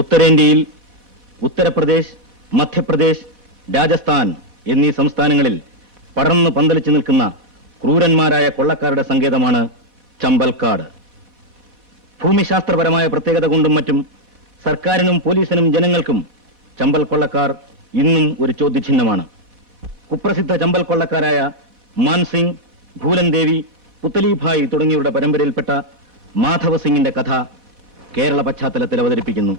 ഉത്തരേന്ത്യയിൽ ഉത്തർപ്രദേശ്, മധ്യപ്രദേശ്, രാജസ്ഥാൻ എന്നീ സംസ്ഥാനങ്ങളിൽ പടർന്നു പന്തലിച്ചു നിൽക്കുന്ന ക്രൂരന്മാരായ കൊള്ളക്കാരുടെ സങ്കേതമാണ് ചമ്പൽക്കാട്. ഭൂമിശാസ്ത്രപരമായ പ്രത്യേകത കൊണ്ടും മറ്റും സർക്കാരിനും പോലീസിനും ജനങ്ങൾക്കും ചമ്പൽ കൊള്ളക്കാർ ഇന്നും ഒരു ചോദ്യചിഹ്നമാണ്. കുപ്രസിദ്ധ ചമ്പൽ കൊള്ളക്കാരായ മാൻസിംഗ്, ഭൂലൻ ദേവി, പുത്തലിഭായ് തുടങ്ങിയവരുടെ പരമ്പരയിൽപ്പെട്ട മാധവ സിംഗിന്റെ കഥ കേരള പശ്ചാത്തലത്തിൽ അവതരിപ്പിക്കുന്നു.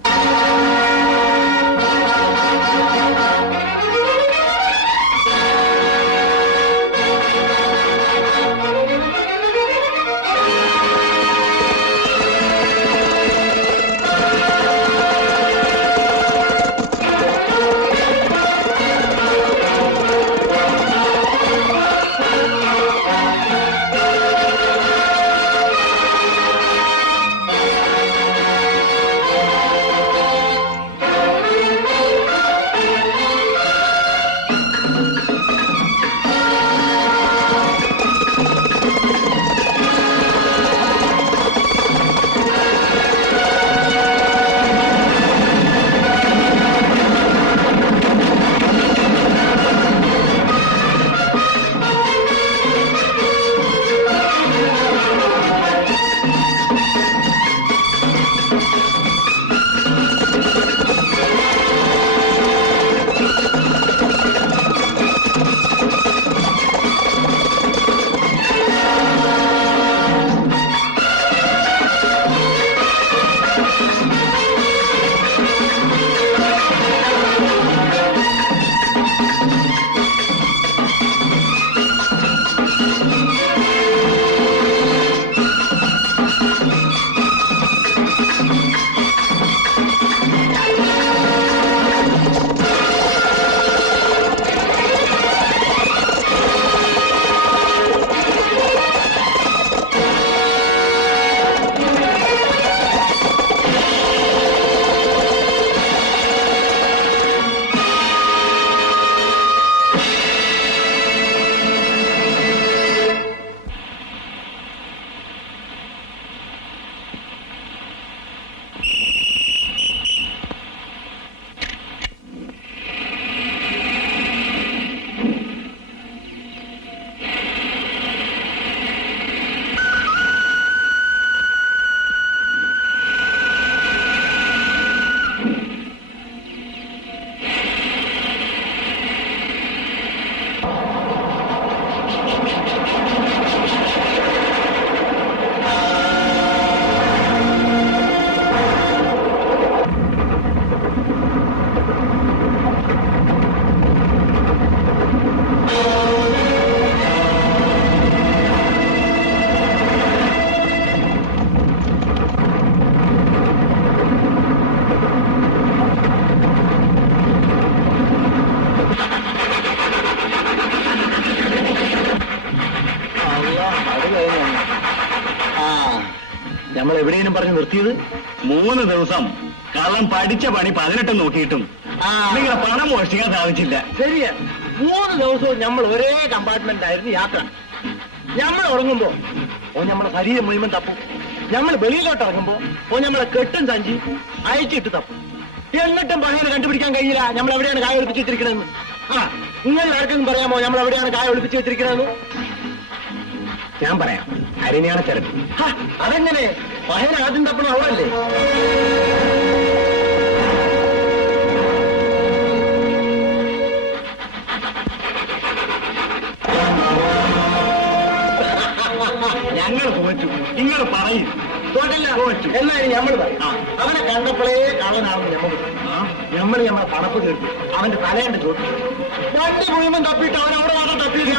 നമ്മൾ എവിടെയും പറഞ്ഞു നിർത്തിയത് 3 ദിവസം കള്ളം പഠിച്ച പണി 18 നോക്കിയിട്ടും നിങ്ങളെ പണം മോഷ്ടിക്കാൻ സാധിച്ചില്ല. ശരിയാ, 3 ദിവസവും നമ്മൾ ഒരേ കമ്പാർട്ട്മെന്റ് ആയിരുന്നു യാത്ര. നമ്മൾ ഉറങ്ങുമ്പോ നമ്മളെ ശരീരം മുഴുവൻ തപ്പും. നമ്മൾ വെളിയിലോട്ട് ഇറങ്ങുമ്പോ നമ്മളെ കെട്ടും സഞ്ചി അയച്ചിട്ട് തപ്പും. എന്നിട്ടും പണിയെ കണ്ടുപിടിക്കാൻ കഴിയില്ല നമ്മൾ എവിടെയാണ് കായ ഒളിപ്പിച്ച് വെച്ചിരിക്കണമെന്ന്. നിങ്ങൾ ആർക്കെങ്കിലും പറയാമോ നമ്മൾ എവിടെയാണ് കായ ഒളിപ്പിച്ച് വെച്ചിരിക്കണമെന്ന്? ഞാൻ പറയാം, അരിഞ്ഞാണ് ചരക്ക്. അതെങ്ങനെ? പഹയൻ ആദ്യം തപ്പണം അവളല്ലേ? ഞങ്ങൾ തോറ്റു, നിങ്ങൾ പറയും. തോറ്റില്ല, തോറ്റു. എന്നാലും നമ്മൾ പറയും. അവനെ കണ്ടപ്പോഴേ കള്ളനാണെന്ന് നമ്മൾ നമ്മളെ പണപ്പ് തീർത്തു. അവന്റെ തലയണ്ട് ചോദിച്ചു. വണ്ടി മുഴുവൻ തപ്പിയിട്ട് അവൻ അവിടെ മാത്രം തപ്പിയില്ല.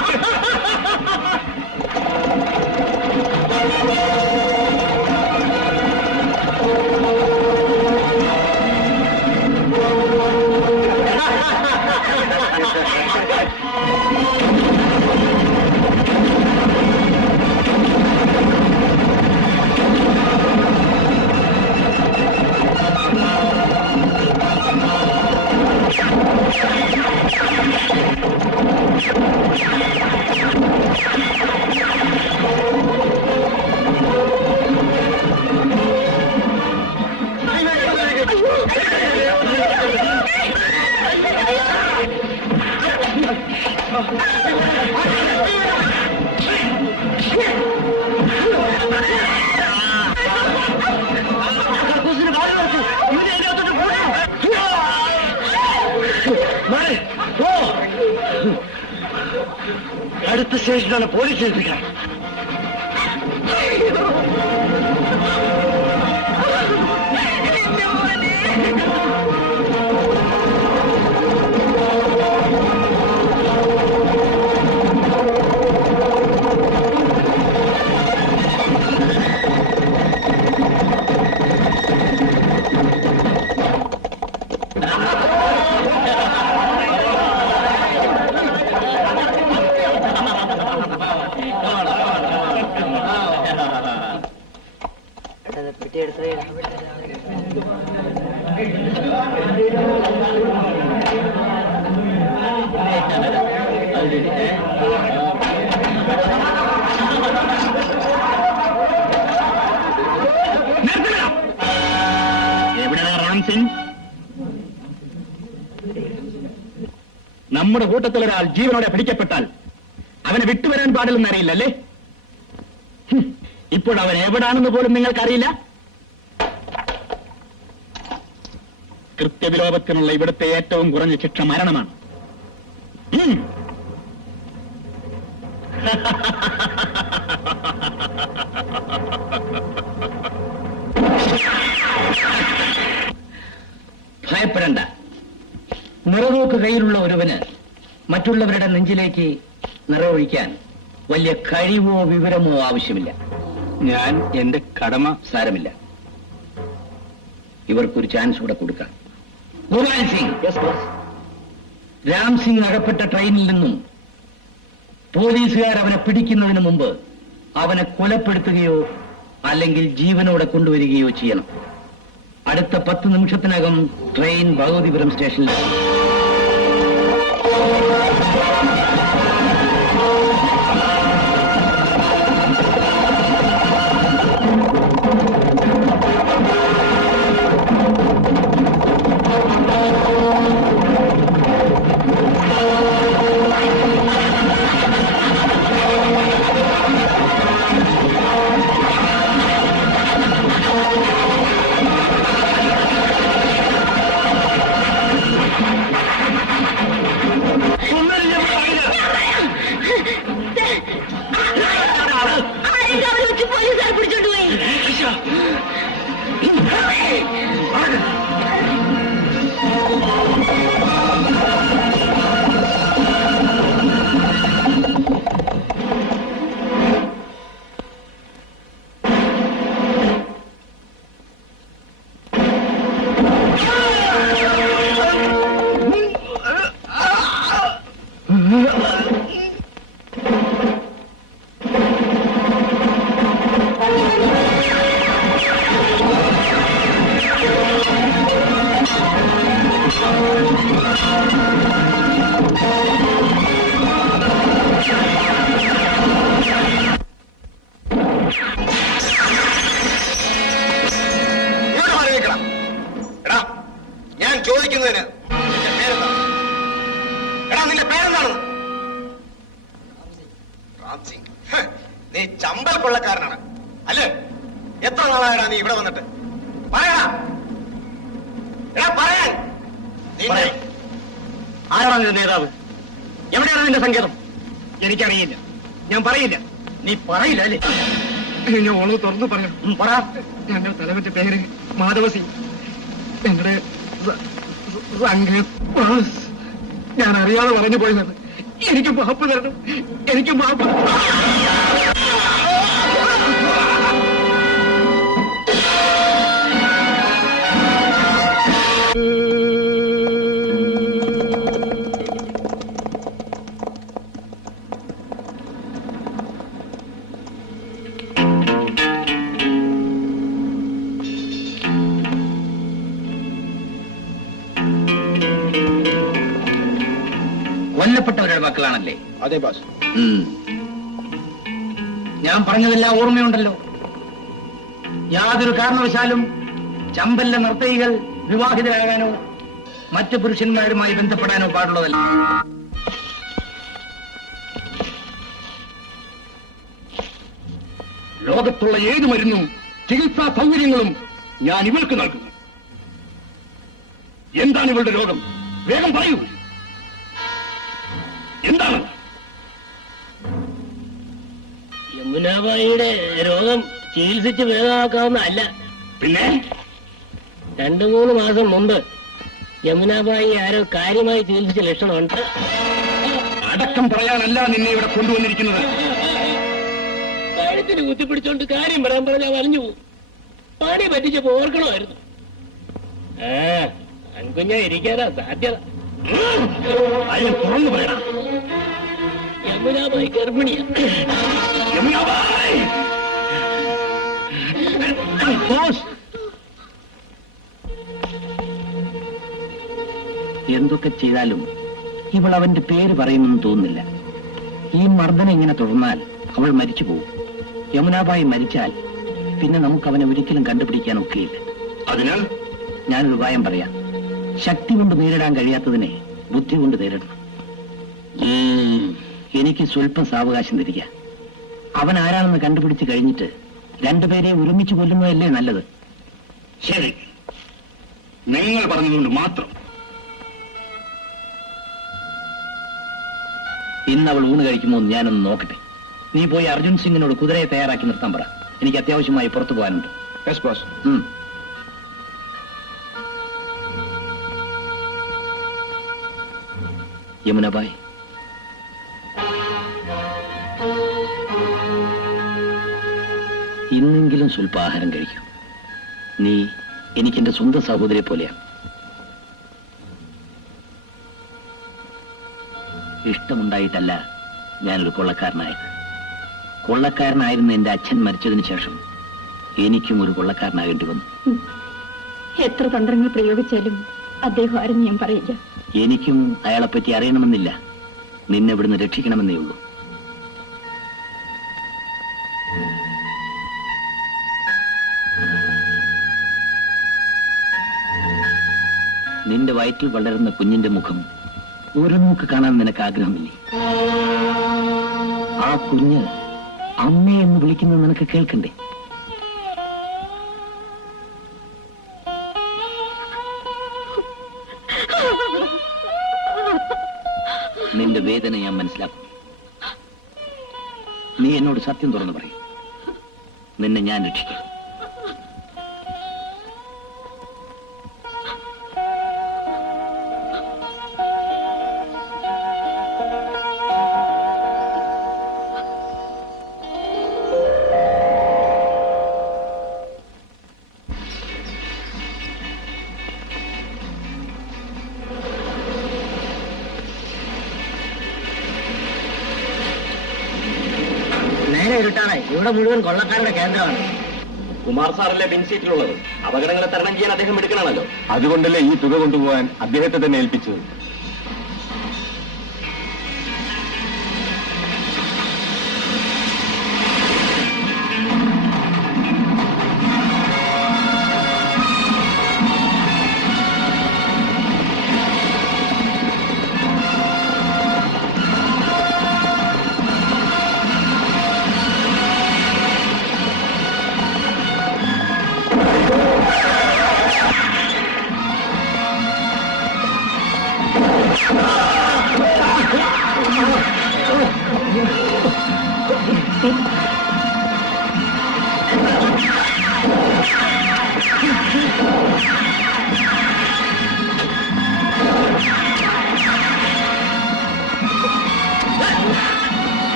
അടുത്ത സ്റ്റേഷനിലാണ് പോലീസ് ഏൽപ്പിക്കണം. എവിടെയാണ് റാം സിംഗ്? നമ്മുടെ കൂട്ടത്തിലൊരാൾ ജീവനോടെ പിടിക്കപ്പെട്ടാൽ അവനെ വിട്ടുവരാൻ പാടില്ലെന്ന് അറിയില്ലല്ലേ? ഇപ്പോൾ അവൻ എവിടാണെന്ന് പോലും നിങ്ങൾക്കറിയില്ല. കൃത്യവിലോപത്തിനുള്ള ഇവിടുത്തെ ഏറ്റവും കുറഞ്ഞ ശിക്ഷ മരണമാണ്. ഭയപ്പെടണ്ട. നിറനോക്ക് കയ്യിലുള്ള ഒരുവന് മറ്റുള്ളവരുടെ നെഞ്ചിലേക്ക് നിറവൊഴിക്കാൻ വലിയ കഴിവോ വിവരമോ ആവശ്യമില്ല. ഞാൻ എന്റെ കടമ സാരമില്ല. ഇവർക്കൊരു ചാൻസ് കൂടെ കൊടുക്കാം. ഗോപാൽ സിംഗ്, രാം സിംഗ് അകപ്പെട്ട ട്രെയിനിൽ നിന്നും പോലീസുകാർ അവനെ പിടിക്കുന്നതിന് മുമ്പ് അവനെ കൊലപ്പെടുത്തുകയോ അല്ലെങ്കിൽ ജീവനോടെ കൊണ്ടുവരികയോ ചെയ്യണം. അടുത്ത 10 നിമിഷത്തിനകം ട്രെയിൻ ഭഗവതിപുരം സ്റ്റേഷനിലെത്തും. ചോദിക്കുന്നതിന് നിന്റെ പേരെന്താണ്? റാം സിംഗ്. നീ ചമ്പൽ കൊള്ളക്കാരനാണ് അല്ലേ? എത്ര നാളായടാ നീ ഇവിടെ വന്നിട്ട്? പറയടാ, പറയാൻ. ആരാണ് നിന്റെ നേതാവ്? എവിടെയാണ് നിന്റെ സങ്കേതം? എനിക്കറിയില്ല. ഞാൻ പറയില്ല. നീ പറയില്ല അല്ലേ? ഞാൻ ഓള് തുറന്നു പറയാം. പറ. ഞങ്ങളുടെ തലവന്റെ പേര് മാധവ സിംഗ്. ഞങ്ങളുടെ ഞാൻ അറിയാതെ പറഞ്ഞു പോയത്. എനിക്ക് മാപ്പ് തരണം, എനിക്ക് മാപ്പ്. കൊല്ലപ്പെട്ടവരുടെ മക്കളാണല്ലേ? അതെ ബാസ്. ഞാൻ പറഞ്ഞതെല്ലാം ഓർമ്മയുണ്ടല്ലോ. യാതൊരു കാരണവശാലും ചമ്പലിലെ നർത്തകികൾ വിവാഹിതരാകാനോ മറ്റു പുരുഷന്മാരുമായി ബന്ധപ്പെടാനോ പാടുള്ളതല്ല. ലോകത്തുള്ള ഏത് മരുന്നും ചികിത്സാ സൗകര്യങ്ങളും ഞാൻ ഇവൾക്ക് നൽകുന്നു. എന്താണ് ഇവളുടെ രോഗം? വേഗം പറയൂ. എന്താണ്? യമുനാബായിയുടെ രോഗം ചികിത്സിച്ച് ഭേദമാക്കാവുന്നതല്ല. പിന്നെ 2-3 മാസം മുമ്പ് യമുനാബായി ആരോ കാര്യമായി ചികിത്സിച്ച ലക്ഷണമുണ്ട്. അടക്കം പറയാനല്ല നിന്നെ ഇവിടെ കൊണ്ടുവന്നിരിക്കുന്നത്. കഴുത്തിന് കുത്തിപ്പിടിച്ചോണ്ട് കാര്യം പറയാൻ പറഞ്ഞാൽ വലഞ്ഞു പോകും. പണി പറ്റിച്ചപ്പോ ഓർക്കണമായിരുന്നു. അൻകുഞ്ഞ ഇരിക്കാനാ സാധ്യത. അയാൾ തുറന്നു പറയണം. യമുനാബായി ഗർഭിണിയാ. യമുനാബായി! എന്തൊക്കെ ചെയ്താലും ഇവൾ അവന്റെ പേര് പറയുമെന്ന് തോന്നുന്നില്ല. ഈ മർദ്ദനം ഇങ്ങനെ തുടർന്നാൽ അവൾ മരിച്ചു പോകും. യമുനാബായി മരിച്ചാൽ പിന്നെ നമുക്ക് അവനെ ഒരിക്കലും കണ്ടുപിടിക്കാൻ ഒക്കെയില്ല. അതിനാൽ ഞാനൊരു ഉപായം പറയാം. ശക്തി കൊണ്ട് നേരിടാൻ കഴിയാത്തതിനെ ബുദ്ധി കൊണ്ട് നേരിടണം. എനിക്ക് സ്വല്പം സാവകാശം തരിക. അവൻ ആരാണെന്ന് കണ്ടുപിടിച്ച് കഴിഞ്ഞിട്ട് രണ്ടുപേരെ ഒരുമിച്ച് കൊല്ലുന്നതല്ലേ നല്ലത്? ശരി, നിങ്ങൾ പറഞ്ഞതുകൊണ്ട് മാത്രം. ഇന്ന് അവൾ ഊണ് കഴിക്കുമോ എന്ന് ഞാനൊന്ന് നോക്കട്ടെ. നീ പോയി അർജുൻ സിംഗിനോട് കുതിരയെ തയ്യാറാക്കി നിർത്താൻ പറ. എനിക്ക് അത്യാവശ്യമായി പുറത്തു പോകാനുണ്ട്. യമുനാബായ്, ഇന്നെങ്കിലും സ്വല്പ ആഹാരം കഴിക്കൂ. നീ എനിക്കെന്റെ സ്വന്തം സഹോദരിയെ പോലെയാണ്. ഇഷ്ടമുണ്ടായിട്ടല്ല ഞാനൊരു കൊള്ളക്കാരനായത്. കൊള്ളക്കാരനായിരുന്ന എന്റെ അച്ഛൻ മരിച്ചതിന് ശേഷം എനിക്കും ഒരു കൊള്ളക്കാരനാകേണ്ടി വന്നു. എത്ര തന്ത്രങ്ങൾ പ്രയോഗിച്ചാലും അദ്ദേഹം ആരെന്ന് ഞാൻ പറയില്ല. എനിക്കും അയാളെപ്പറ്റി അറിയണമെന്നില്ല. നിന്നെ ഇവിടുന്ന് രക്ഷിക്കണമെന്നേ ഉള്ളൂ. നിന്റെ വയറ്റിൽ വളരുന്ന കുഞ്ഞിന്റെ മുഖം ഒരു നോക്ക് കാണാൻ നിനക്ക് ആഗ്രഹമില്ലേ? ആ കുഞ്ഞ് അമ്മയെന്ന് വിളിക്കുന്നത് നിനക്ക് കേൾക്കണ്ടേ? നിന്റെ വേദന ഞാൻ മനസ്സിലാക്കും. നീ എന്നോട് സത്യം തുറന്നു പറയും. നിന്നെ ഞാൻ രക്ഷിക്കാം. നേരെ ഇരുട്ടാണ്. ഇവിടെ മുഴുവൻ കൊള്ളക്കാരുടെ കേന്ദ്രമാണ്. കുമാർ സാറല്ലേ പിൻസീറ്റിലുള്ളത്. അപകടങ്ങളെ തരണം ചെയ്യാൻ അദ്ദേഹം എടുക്കണമല്ലോ. അതുകൊണ്ടല്ലേ ഈ തുക കൊണ്ടുപോകാൻ അദ്ദേഹത്തെ തന്നെ ഏൽപ്പിച്ചത്.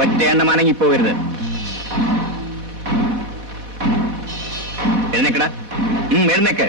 ഒറ്റ എണ്ണം അനങ്ങിപ്പോവരുത്. എഴുന്നേക്കടാ, എഴുന്നേക്ക്.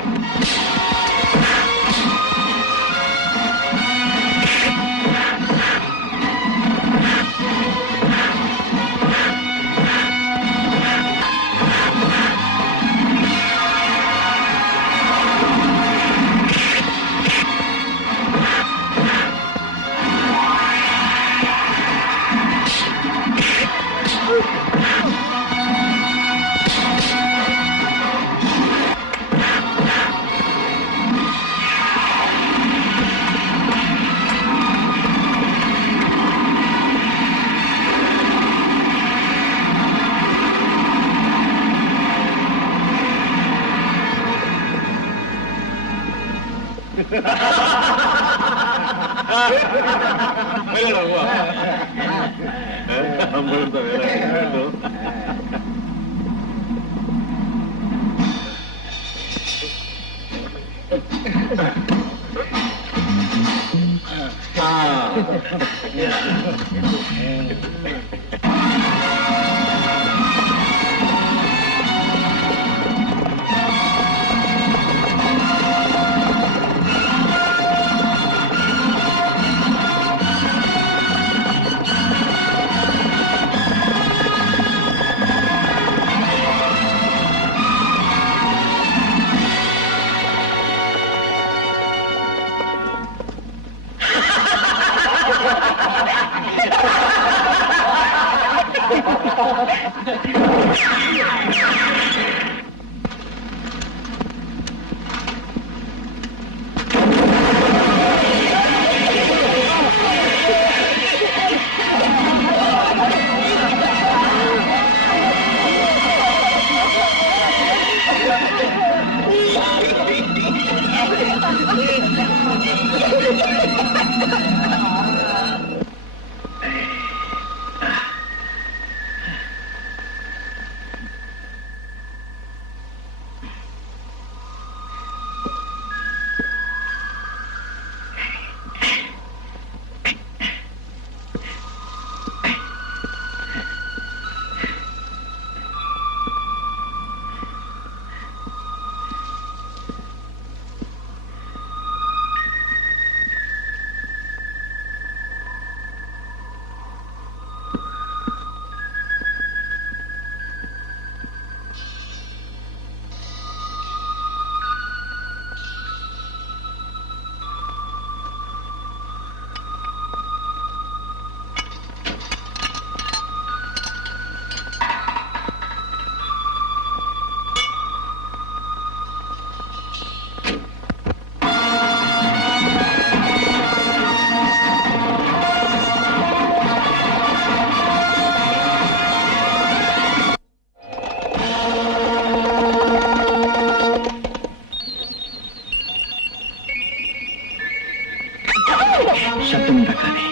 ശബ്ദമുണ്ടാക്കാതെ.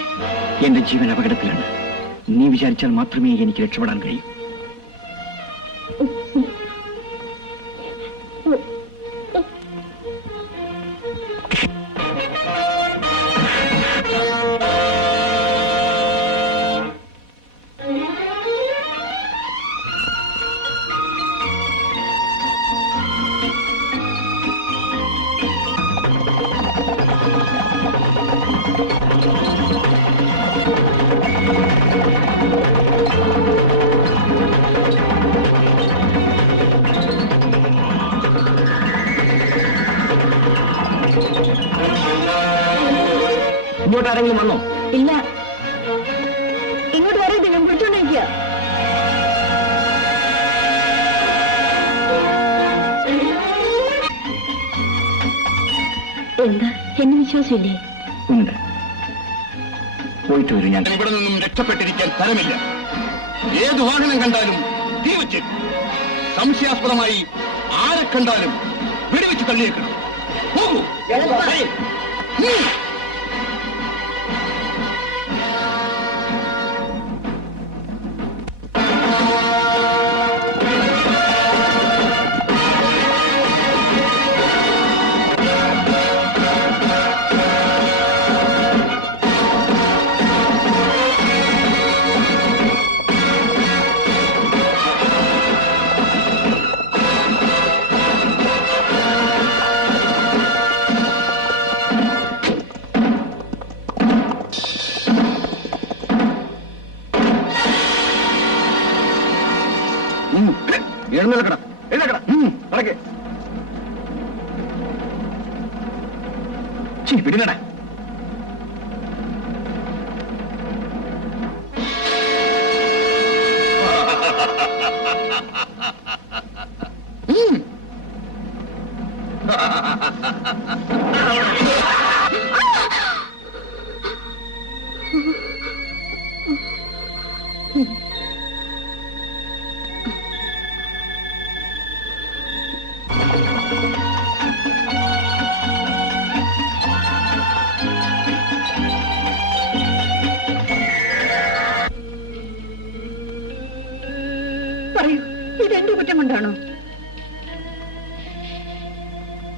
എന്റെ ജീവൻ അപകടത്തിലാണ്. നീ വിചാരിച്ചാൽ മാത്രമേ എനിക്ക് രക്ഷപ്പെടാൻ കഴിയൂ. ഇങ്ങോട്ട് ആരെങ്കിലും വന്നോ? ഇല്ല, ഇങ്ങോട്ട് വരരുത്, ഞാൻ പിടിച്ചോണ്ടിരിക്കുക. എന്താ, എന്നെ വിശ്വാസമില്ലേ? ഉണ്ട്. പോയിട്ട് വരും. ഞാൻ ഇവിടെ നിന്നും രക്ഷപ്പെട്ടിരിക്കാൻ സ്ഥലമില്ല. ഏത് വാഹനം കണ്ടാലും തീ വെച്ച്, സംശയാസ്പദമായി ആരെ കണ്ടാലും വെടിവെച്ച് തള്ളിയേക്കണം. പോകൂ. എഴുന്നേൽക്കണം, എഴുന്നേൽക്കണം, നടക്കേ. പിടിനട.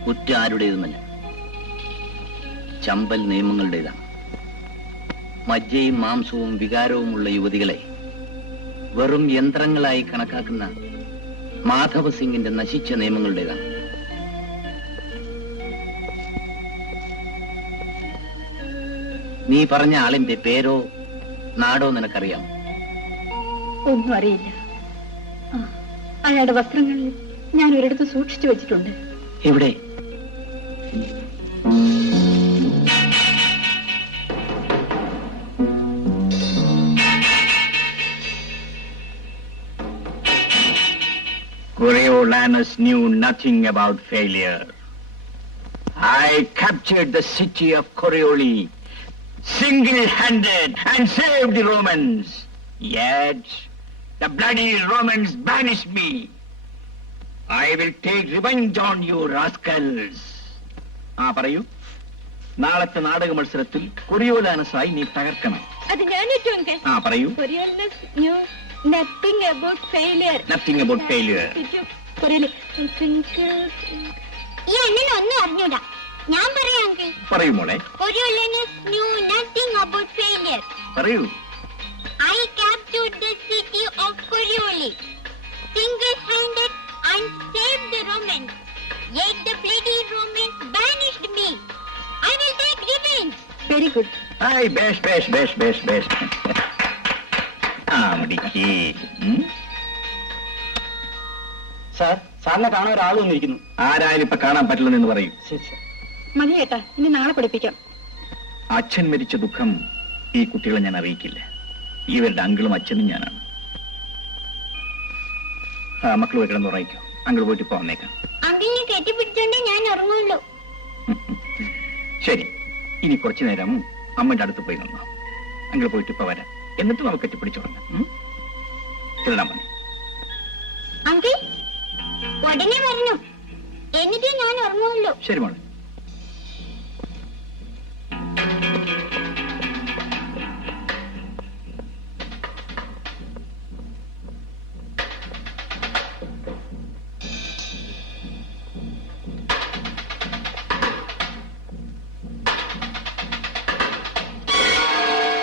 കുറ്റം ആരുടേതുമല്ല, ചമ്പൽ നിയമങ്ങളുടേതാണ്. മജ്ജയും മാംസവും വികാരവുമുള്ള യുവതികളെ വെറും യന്ത്രങ്ങളായി കണക്കാക്കുന്ന മാധവ സിംഗിന്റെ നശിച്ച നിയമങ്ങളുടേതാണ്. നീ പറഞ്ഞ ആളിന്റെ പേരോ നാടോ നിനക്കറിയാം? ഒന്നും അറിയില്ല. അയാളുടെ വസ്ത്രങ്ങൾ ഞാൻ ഒരിടത്ത് സൂക്ഷിച്ചു വെച്ചിട്ടുണ്ട്. എവിടെ? Coriolanus knew nothing about failure. I captured the city of Corioli single-handed and saved the Romans. Yet the bloody Romans banished me. I will take revenge on you rascals. പറയൂ. നാളത്തെ നാടക മത്സരത്തിൽ കൊറിയോലാനസായി നീ തകർക്കണം. അത് ഞാനേറ്റു. പറയൂ. Coriolanus knew nothing about failure. Nothing about failure. ഈ അണ്ണനൊന്നും അറിഞ്ഞൂടാ. ഞാൻ പറയാം അങ്കിൾ. പറയൂ മോളെ. Coriolanus knew nothing about failure. പറയൂ. I captured the city of Corioli single-handed and saved the Romans. Yet the bloody Romans banished me. I will take revenge. Very good. Hi, best. മിടുക്കി. Sir, സാറിനെ കാണാൻ ഒരാൾ വന്നിരിക്കുന്നു. ആരായാലും ഇപ്പൊ കാണാൻ പറ്റില്ലെന്ന് പറയൂ. മതി ഏട്ടാ, ഇനി നാളെ പഠിപ്പിക്കാം. അച്ഛൻ മരിച്ച ദുഃഖം ഈ കുട്ടികളെ ഞാൻ അറിയിക്കില്ല. ഇവരുടെ അങ്കിളും അച്ഛനും ഞാനാണ്. മക്കൾ പോയി കിടന്ന് ഉറങ്ങിക്കോ. അങ്കിൾ പോയിട്ട് ഇപ്പൊ വന്നേക്കാം. അങ്കിളിനെ കെട്ടിപ്പിടിച്ചോണ്ടേ ഞാൻ ഉറങ്ങുള്ളൂ. ശരി, ഇനി കുറച്ചു നേരം അമ്മയുടെ അടുത്ത് പോയി നിന്നോ. അങ്കിൾ പോയിട്ട് ഇപ്പൊ വരാം. എന്നിട്ട് നമുക്ക് കെട്ടിപ്പിടിച്ചുറങ്ങാം. ചെല്ലാൻ മതി. അങ്കിൾ ഉടനെ വരണം, എന്നിട്ട് ഞാൻ ഉറങ്ങുള്ളൂ. ശരി മോളെ.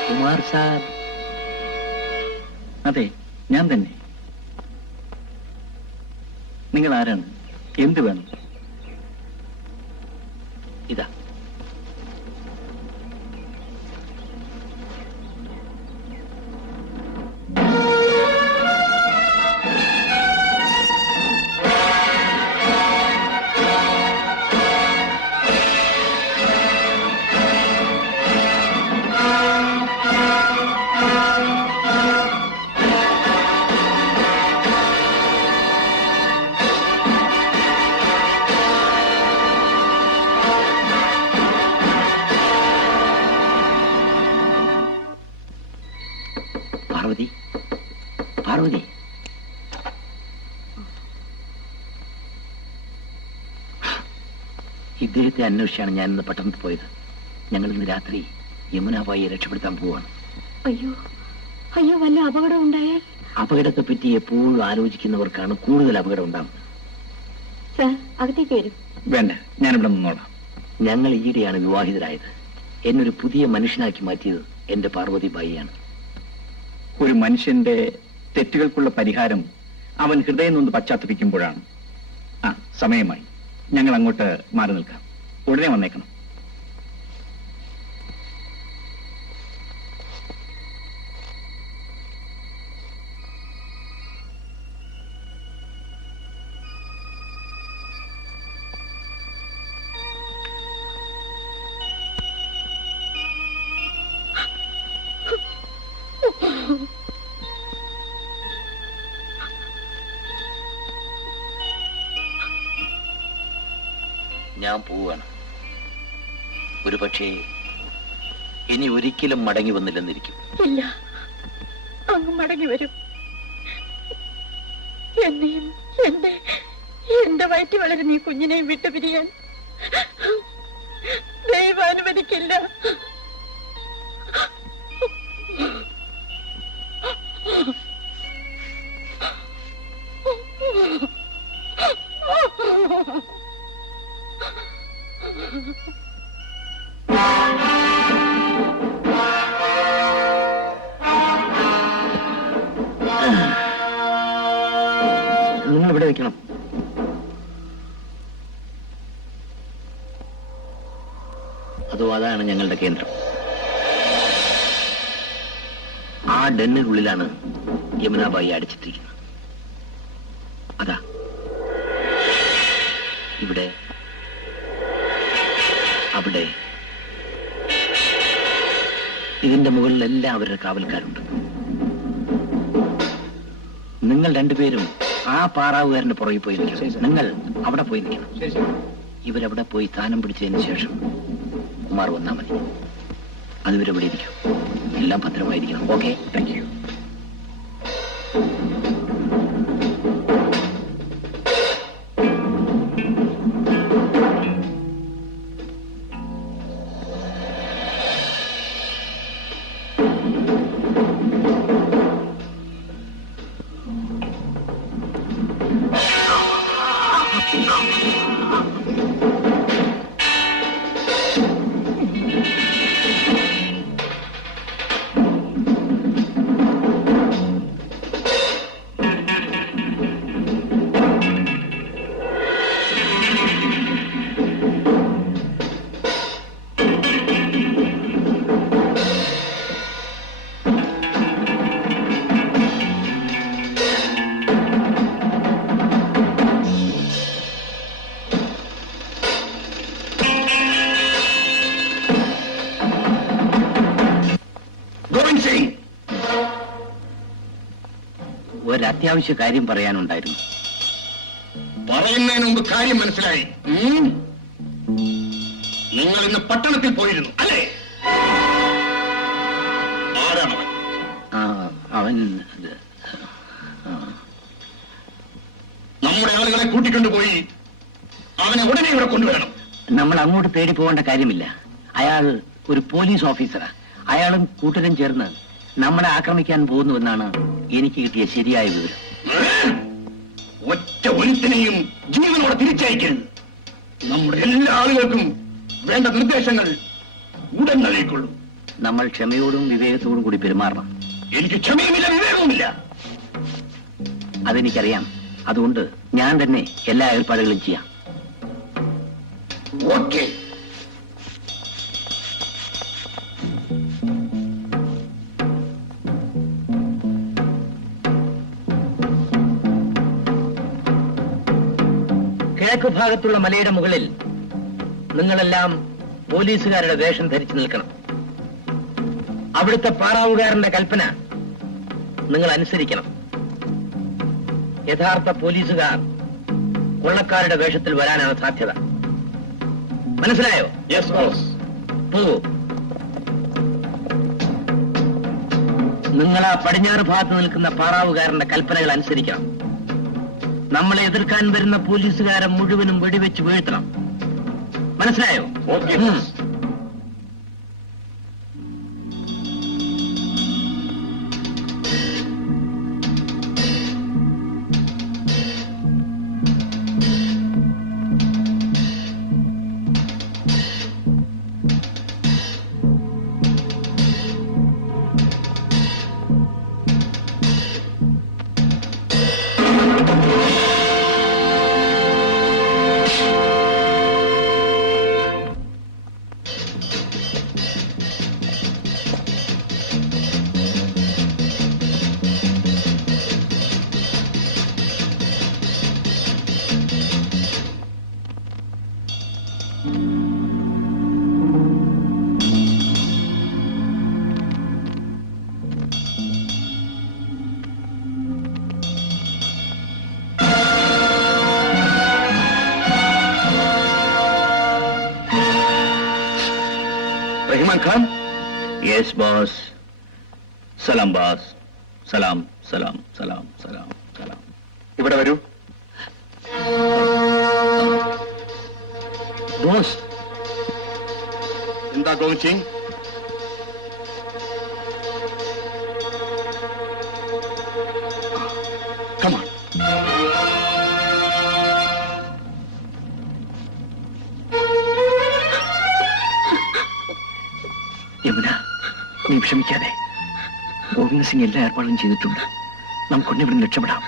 കുമാർ സാർ. അതെ, ഞാൻ തന്നെ. നിങ്ങൾ ആരാണ്? എന്ത് വേണം? ഇതാ. പാർവതി, ഇദ്ദേഹത്തെ അന്വേഷിച്ചാണ് ഞാൻ ഇന്ന് പട്ടണത്തിൽ പോയത്. ഞങ്ങൾ ഇന്ന് രാത്രി യമുനാബായിയെ രക്ഷപ്പെടുത്താൻ പോവാണ്. അയ്യോ, വല്ല അപകടം ഉണ്ടായാൽ? അപകടത്തെ പറ്റി എപ്പോഴും ആലോചിക്കുന്നവർക്കാണ് കൂടുതൽ അപകടം ഉണ്ടാകുന്നത്. സാർ, അകത്തേക്ക് വരും. വേണ്ട, ഞാനിവിടെ നിന്നോളാം. ഞങ്ങൾ ഈയിടെയാണ് വിവാഹിതരായത്. എന്നൊരു പുതിയ മനുഷ്യനാക്കി മാറ്റിയത് എന്റെ പാർവതി ബായിയാണ്. ഒരു മനുഷ്യന്റെ തെറ്റുകൾക്കുള്ള പരിഹാരം അവൻ ഹൃദയം നൊന്ന് പശ്ചാത്തപിക്കുമ്പോഴാണ്. സമയമായി. ഞങ്ങൾ അങ്ങോട്ട് മാറി നിൽക്കാം. ഉടനെ വന്നേക്കണം. ഞാൻ പോവാണ്. ഒരുപക്ഷേ ഇനി ഒരിക്കലും മടങ്ങി വന്നില്ലെന്നിരിക്കും. ഇല്ല, അങ്ങ് മടങ്ങി വരും. എന്നെയും എന്റെ വയറ്റി വളരുന്ന ഈ കുഞ്ഞിനെയും വിട്ടുപിരിയാൻ ദൈവം അനുവദിക്കില്ല. നിങ്ങൾ ഇവിടെ വെക്കണം. അതോ അതാണ് ഞങ്ങളുടെ കേന്ദ്രം. ആ ഡെന്നിനുള്ളിലാണ് യമുനാബായി അടിച്ചിട്ടിരിക്കുന്നത്. അതാ ഇവിടെ, അവിടെ, ഇതിന്റെ മുകളിലെല്ലാം അവരുടെ കാവൽക്കാരുണ്ട്. നിങ്ങൾ രണ്ടുപേരും ആ പാറാവുകാരന്റെ പുറകെ പോയി നിൽക്കണം. നിങ്ങൾ അവിടെ പോയി നിൽക്കണം. ഇവരവിടെ പോയി സ്ഥാനം പിടിച്ചതിന് ശേഷം കുമാർ വന്നാൽ മതി. അതുവരെ ഇരിക്കും. എല്ലാം ഭദ്രമായിരിക്കണം. Okay, thank you. ഒരത്യാവശ്യ കാര്യം പറയാനുണ്ടായിരുന്നു. പറയുന്നതിന് മുമ്പ് കാര്യം മനസ്സിലായി. നിങ്ങൾ ഇന്ന് പട്ടണത്തിൽ പോയിരുന്നു അല്ലേ? ആരാണവൻ? അവൻ നമ്മുടെ ആളുകളെ കൂട്ടിക്കൊണ്ടുപോയി അവനെ ഉടനെ ഇവിടെ കൊണ്ടുവരണം. നമ്മൾ അങ്ങോട്ട് തേടി പോകേണ്ട കാര്യമില്ല. അയാൾ ഒരു പോലീസ് ഓഫീസറാ. അയാളും കൂട്ടരും ചേർന്ന് നമ്മളെ ആക്രമിക്കാൻ പോകുന്നുവെന്നാണ് എനിക്ക് കിട്ടിയ ശരിയായ വിവരം. ഒറ്റ ഒരുത്തിനെയും ജീവനോടെ തിരിച്ചയക്കരുത്. നമ്മുടെ എല്ലാ ആളുകൾക്കും വേണ്ട നിർദ്ദേശങ്ങൾ ഉടൻ നൽകിക്കൊള്ളും. നമ്മൾ ക്ഷമയോടും വിവേകത്തോടും കൂടി പെരുമാറണം. എനിക്ക് ക്ഷമയുമില്ല, വിവേകവുമില്ല. അതെനിക്കറിയാം. അതുകൊണ്ട് ഞാൻ തന്നെ എല്ലാ ഏർപ്പാടുകളും ചെയ്യാം. ഓക്കെ. കിഴക്ക് ഭാഗത്തുള്ള മലയുടെ മുകളിൽ നിങ്ങളെല്ലാം പോലീസുകാരുടെ വേഷം ധരിച്ചു നിൽക്കണം. അവിടുത്തെ പാറാവുകാരന്റെ കൽപ്പന നിങ്ങൾ അനുസരിക്കണം. യഥാർത്ഥ പോലീസുകാർ കൊള്ളക്കാരുടെ വേഷത്തിൽ വരാനാണ് സാധ്യത. മനസ്സിലായോ? Yes boss. പോകൂ. നിങ്ങൾ ആ പടിഞ്ഞാറ് ഭാഗത്ത് നിൽക്കുന്ന പാറാവുകാരന്റെ കൽപ്പനകൾ അനുസരിക്കണം. നമ്മളെ എതിർക്കാൻ വരുന്ന പോലീസുകാരെ മുഴുവനും വെടിവെച്ച് വീഴ്ത്തണം. മനസ്സിലായോ? Okay. Rahman Khan. Yes boss. സലാം ബോസ്. സലാം സലാം സലാം സലാം സലാം. ഇവിടെ വരൂ. ബോസ്, എന്താ ഗോവിന്ദ് സിംഗ്? Come on. യമുന, നീ വിഷമിക്കാതെ. ഗോവിന്ദ സിംഗ് എല്ലാ ഏർപ്പാടും ചെയ്തിട്ടുണ്ട്. നമുക്കൊന്നെ ഇവിടുന്ന് രക്ഷപ്പെടാം.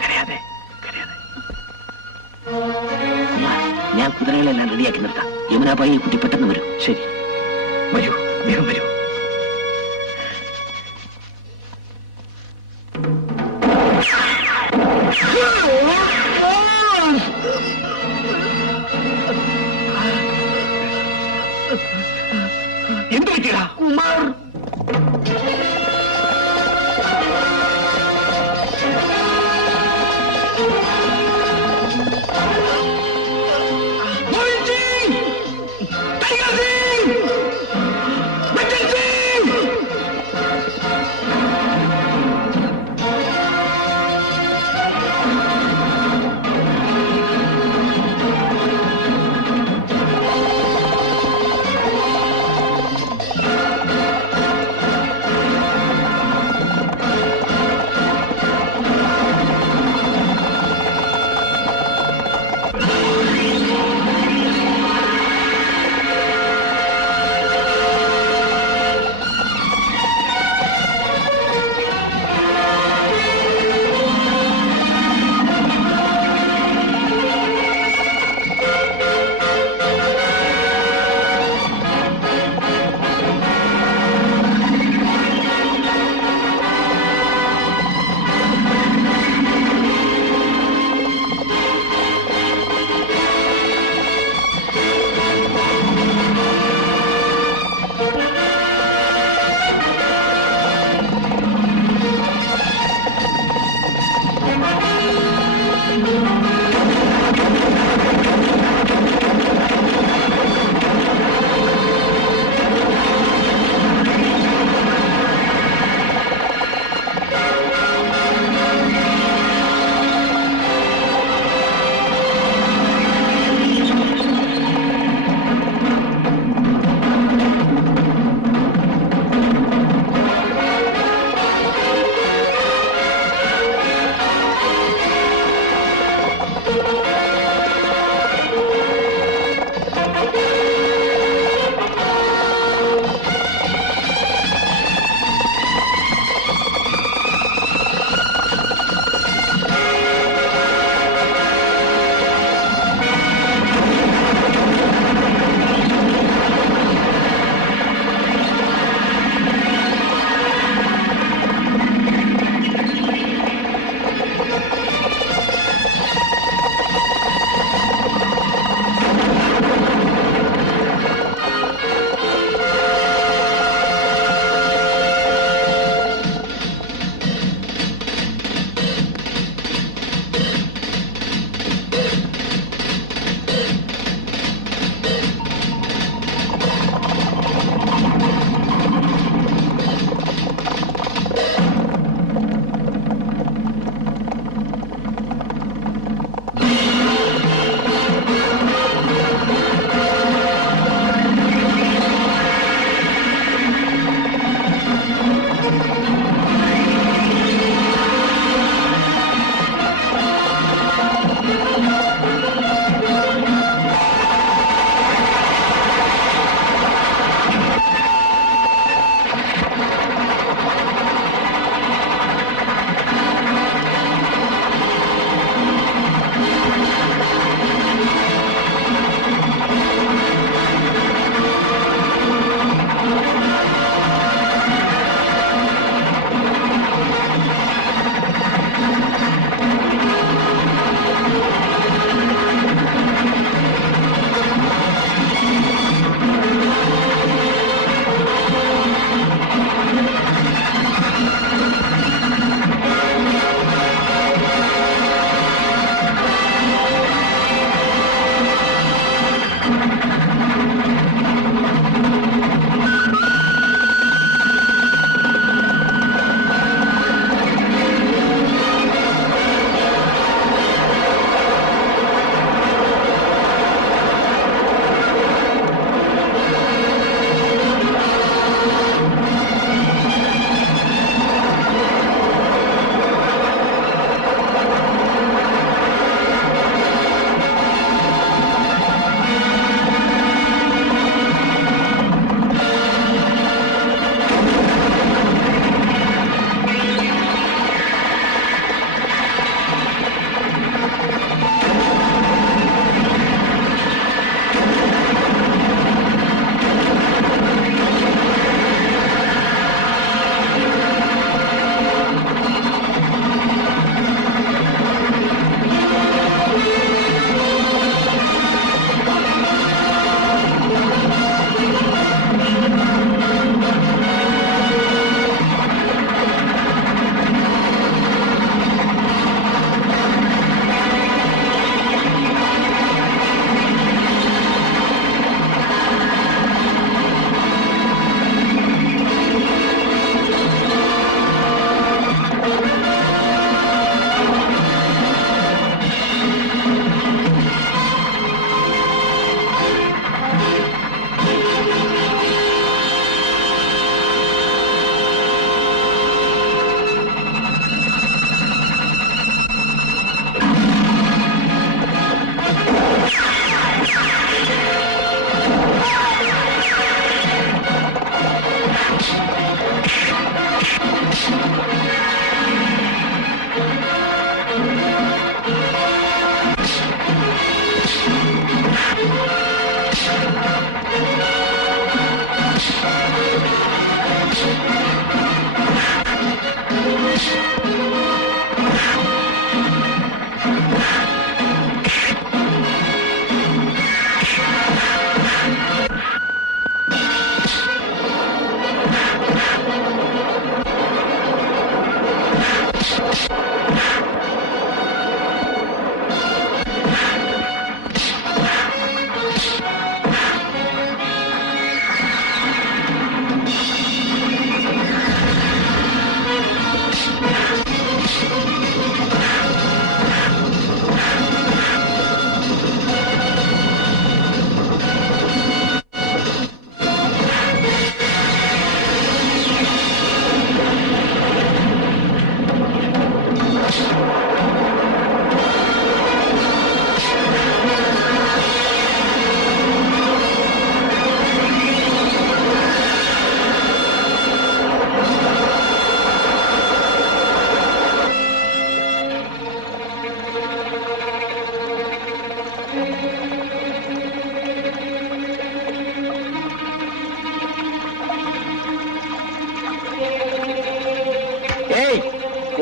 കരയാതെ, കരയാതെ. കുമാർ, ഞാൻ കുതിരകളെല്ലാം റെഡിയാക്കി നിർത്താം. യമുന ബായി കുട്ടി പെട്ടെന്ന് വരും. ശരി, വരൂ, വേഗം വരൂ. എന്ത് പറ്റിയടാ കുമാർ?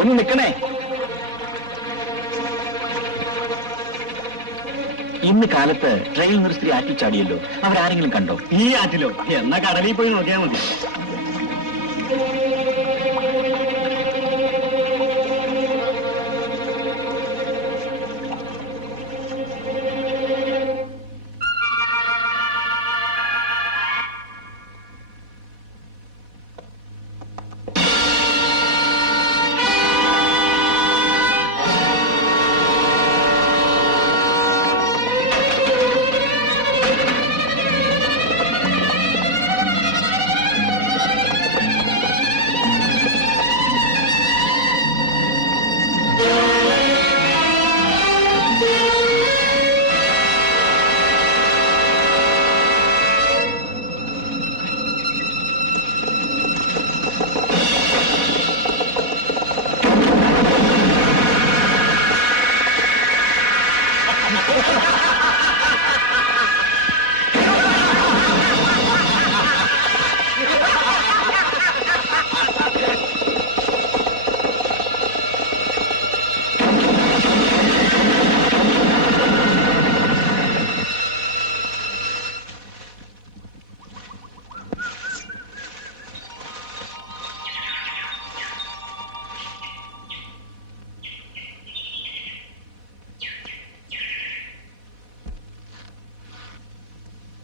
ഒന്ന് നിൽക്കണേ. ഇന്ന് കാലത്ത് ട്രെയിനിൽ ഒരു സ്ത്രീ ആറ്റിൽ ചാടിയല്ലോ, അവരാരെങ്കിലും കണ്ടോ? ഈ ആറ്റിലോ? എന്നാ കടലിൽ പോയി നോക്കിയാൽ മതി.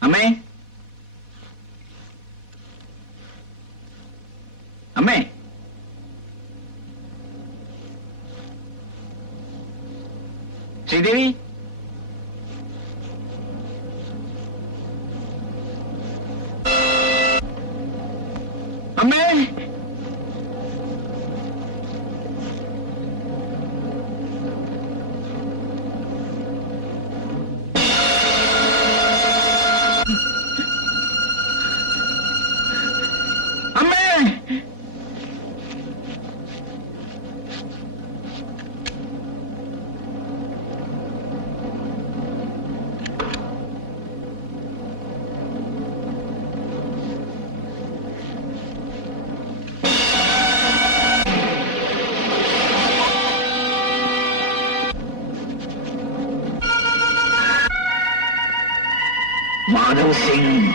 അമ്മേ, അമ്മേ, ശ്രീദേവി, അമ്മേ, മാധവ് സിംഗ്.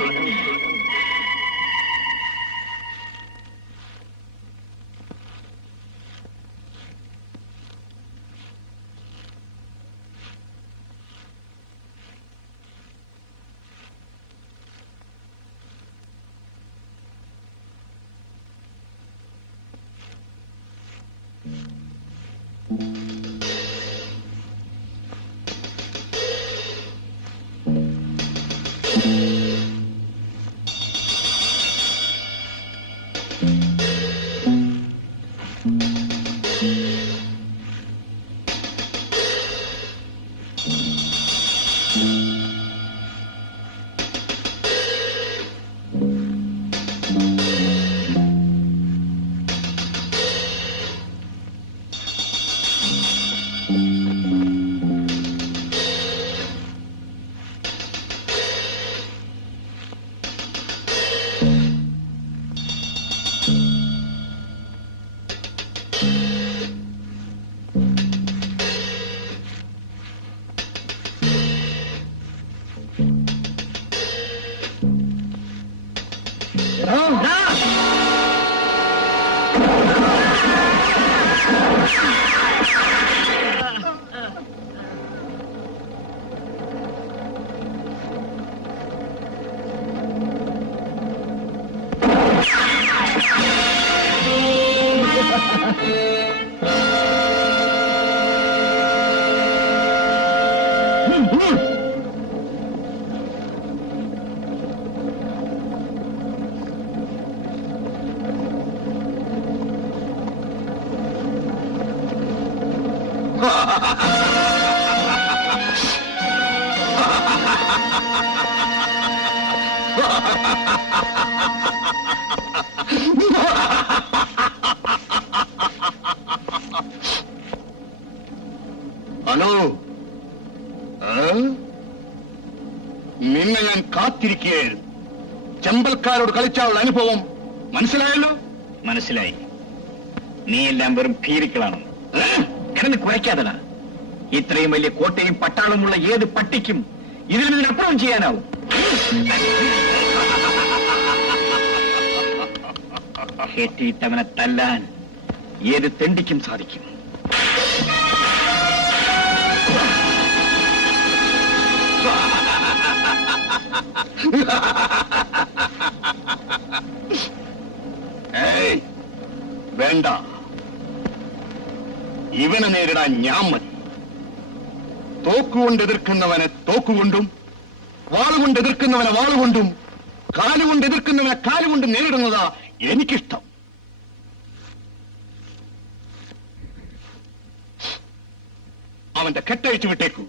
ഹലോ, നിന്നെ ഞാൻ കാത്തിരിക്കുകയായിരുന്നു. ചെമ്പൽക്കാരോട് കളിച്ചാലുള്ള അനുഭവം മനസ്സിലായല്ലോ? മനസ്സിലായി. നീ എല്ലാം വെറും ഭീരുക്കളാണ്. കിടന്ന് കുറയ്ക്കാതടാ. ഇത്രയും വലിയ കോട്ടയും പട്ടാളമുള്ള ഏത് പട്ടിക്കും ഇതിനപ്പുറം ചെയ്യാനാവും. കെട്ടിയിട്ടവനെ തല്ലാൻ ഏത് തെണ്ടിക്കും സാധിക്കും. വേണ്ട, ഇവനെ നേരിടാൻ ഞാൻ മതി. തോക്കുകൊണ്ട് എതിർക്കുന്നവനെ തോക്കുകൊണ്ടും, വാളുകൊണ്ട് എതിർക്കുന്നവനെ വാളുകൊണ്ടും, കാലുകൊണ്ട് എതിർക്കുന്നവനെ കാലുകൊണ്ട് നേരിടുന്നതാ എനിക്കിഷ്ടം. അവന്റെ കെട്ടഴിച്ചു വിട്ടേക്കൂ.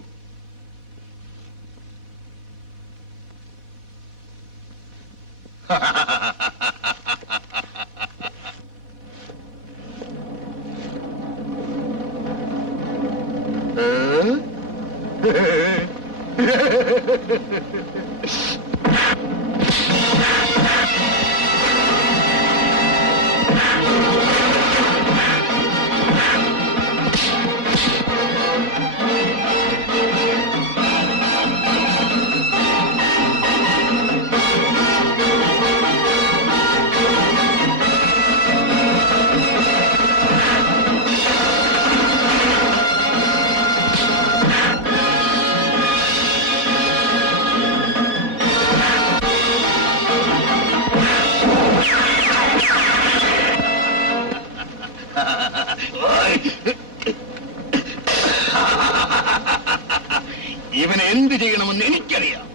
ഇവനെ എന്ത് ചെയ്യണമെന്ന് എനിക്കറിയാം.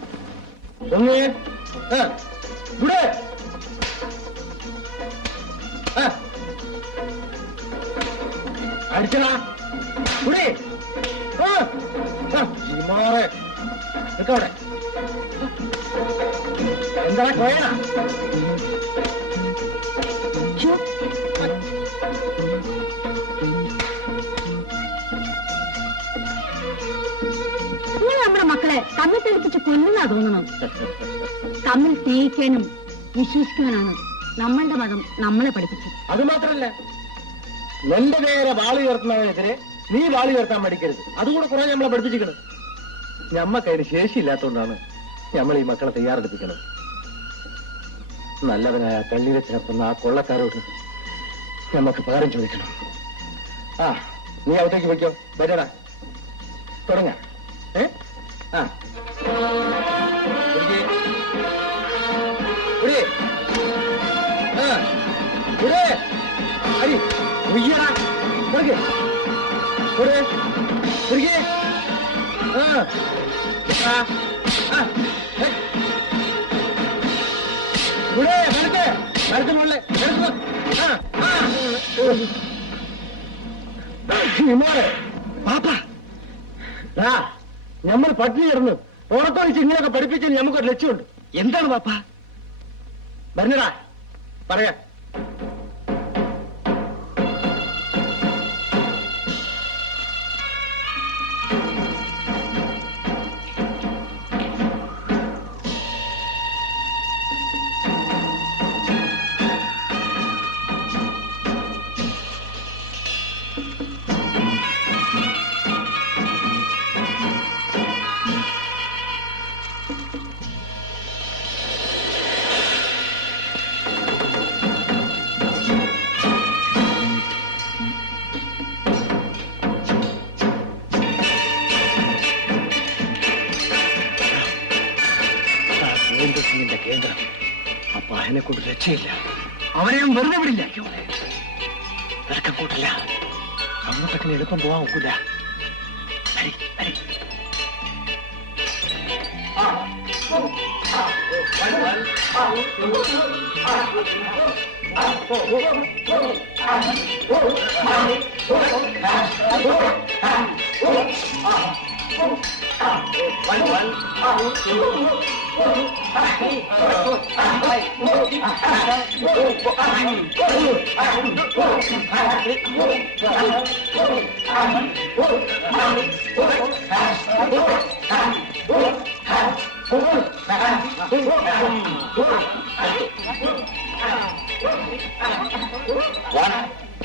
അടിച്ചടാ നിക്കവിടെ. എന്താ കോയണ? നിങ്ങൾ നമ്മുടെ മക്കളെ തമ്മിൽ തെളിപ്പിച്ച് കൊല്ലുന്നാ തോന്നണം. തമ്മിൽ സ്നേഹിക്കാനും വിശ്വസിക്കാനാണ് നമ്മളുടെ മതം നമ്മളെ പഠിപ്പിച്ചത്. അത് മാത്രല്ല, നിന്റെ നേരെ വാളി ഉയർത്തുന്നതിനെതിരെ നീ വാളി ഉയർത്താൻ പഠിക്കരുത്. അതുകൂടെ കുറെ നമ്മളെ പഠിപ്പിച്ചിരിക്കണം. ഞമ്മക്കതിന് ശേഷിയില്ലാത്തതുകൊണ്ടാണ് നമ്മൾ ഈ മക്കളെ തയ്യാറെടുപ്പിക്കണം. നല്ലവനായ കണ്ണീരെ ചേർത്തുന്ന ആ കൊള്ളക്കാരോട് നമുക്ക് പകരം ചോദിക്കണം. ആ, നീ അകത്തേക്ക് വയ്ക്കോ. വരടാ, തുടങ്ങാം. ആ അരി ഉയ്യടാ, കൊടുക്കേ കൊടുക്കേ കൊടുക്കേ. ഇവിടെ വരട്ടെ, വരട്ടെ മുള്ളേ നമ്മൾ പട്ടിണി കിടന്നു ഓണത്തോളിച്ച് ഇങ്ങനെയൊക്കെ പഠിപ്പിച്ചതിന് നമുക്കൊരു ലക്ഷ്യമുണ്ട്. എന്താണ് പാപ്പ? പറഞ്ഞടാ, പറയാ. കേന്ദ്രം. അപ്പൊ അതിനെ കൊണ്ട് രക്ഷയില്ല. അവരെയും വെറുതെ വിടില്ല. ഇറക്കം കൂട്ടില്ല. അങ്ങോട്ടൊക്കെ എളുപ്പം പോവാൻ ഒക്കില്ല.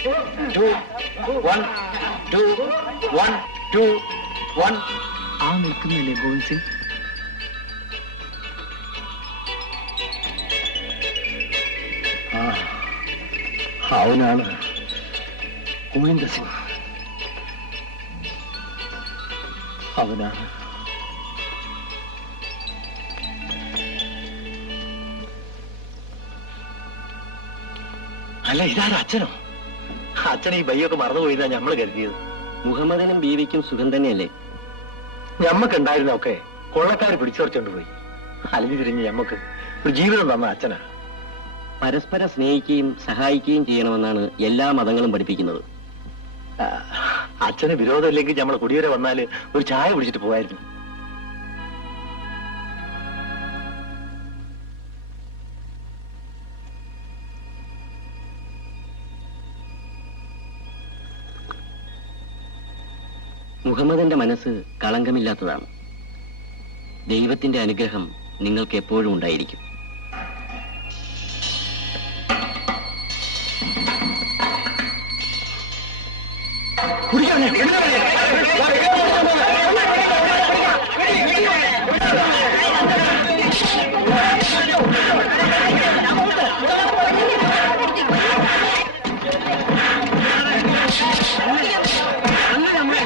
2 1 2 1 2 1. ആ നിൽക്കുന്നില്ലേ ഗോവിന്ദ് സിംഗ്? അവനാണ് ഗോവിന്ദ സിംഗ്. അവനാണ്. അല്ല, ഇതാരും അച്ഛനോ? അച്ഛൻ ഈ ബയ്യൊക്കെ മറന്നുപോയതാ ഞമ്മള് കരുതിയത്. മുഹമ്മദിനും ബീവിക്കും സുഖം തന്നെയല്ലേ? ഞമ്മക്കുണ്ടായിരുന്നൊക്കെ കൊള്ളക്കാർ പിടിച്ചുറച്ചോണ്ട് പോയി. അലിഞ്ഞു തിരിഞ്ഞ് ഞമ്മക്ക് ഒരു ജീവിതം തന്ന അച്ഛനാ. പരസ്പരം സ്നേഹിക്കുകയും സഹായിക്കുകയും ചെയ്യണമെന്നാണ് എല്ലാ മതങ്ങളും പഠിപ്പിക്കുന്നത്. അച്ഛന് വിരോധമില്ലെങ്കിൽ ഞമ്മളെ കുടിയേറെ വന്നാല് ഒരു ചായ കുടിച്ചിട്ട് പോവായിരുന്നു. മുഹമ്മദിന്റെ മനസ്സ് കളങ്കമില്ലാത്തതാണ്. ദൈവത്തിന്റെ അനുഗ്രഹം നിങ്ങൾക്ക് എപ്പോഴും ഉണ്ടായിരിക്കും.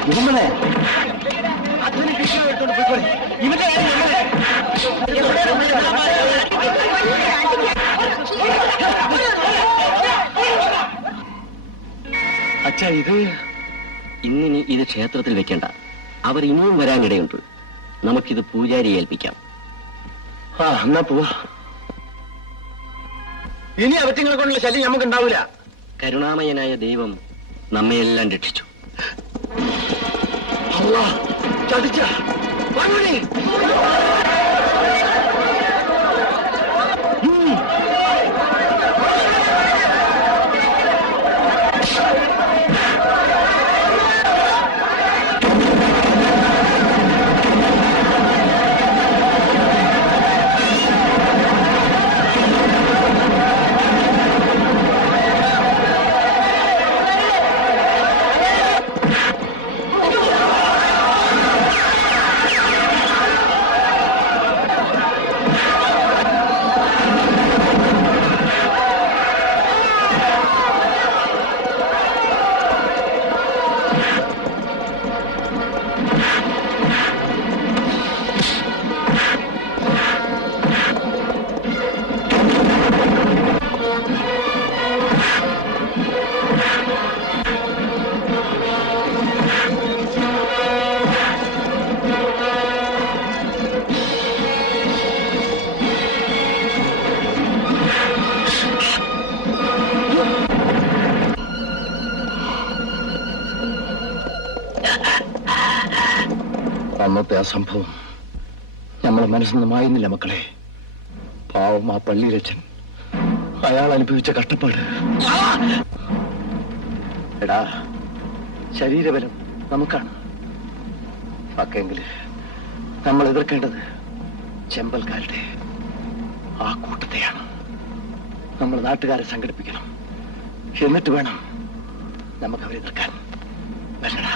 മുഹമ്മദേ, അച്ഛനെ കൃഷി എടുത്തോണ്ട് പോയിക്കോളി. ഇവന്റെ അച്ഛാ, ഇത് ഇന്നിനി ഇത് ക്ഷേത്രത്തിൽ വെക്കേണ്ട. അവർ ഇനിയും വരാനിടയുണ്ട്. നമുക്കിത് പൂജാരിയെ ഏൽപ്പിക്കാം. എന്നാ പോവാ. ഇനി അവറ്റങ്ങളെ കൊണ്ടുള്ള ശല്യം നമുക്ക് ഉണ്ടാവില്ല. കരുണാമയനായ ദൈവം നമ്മയെല്ലാം രക്ഷിച്ചു. ചതിച്ച അന്നത്തെ ആ സംഭവം നമ്മളെ മനസ്സിൽ നിന്ന് മായുന്നില്ല മക്കളെ. പാവം ആ പള്ളിയിലച്ഛൻ, അയാൾ അനുഭവിച്ച കഷ്ടപ്പാട്. എടാ, ശരീരബലം നമുക്കാണ്. പക്കെങ്കിൽ നമ്മൾ എതിർക്കേണ്ടത് ചെമ്പൽക്കാരുടെ ആ കൂട്ടത്തെയാണ്. നമ്മൾ നാട്ടുകാരെ സംഘടിപ്പിക്കണം. എന്നിട്ട് വേണം നമുക്കവരെ എതിർക്കാൻ. വരണടാ.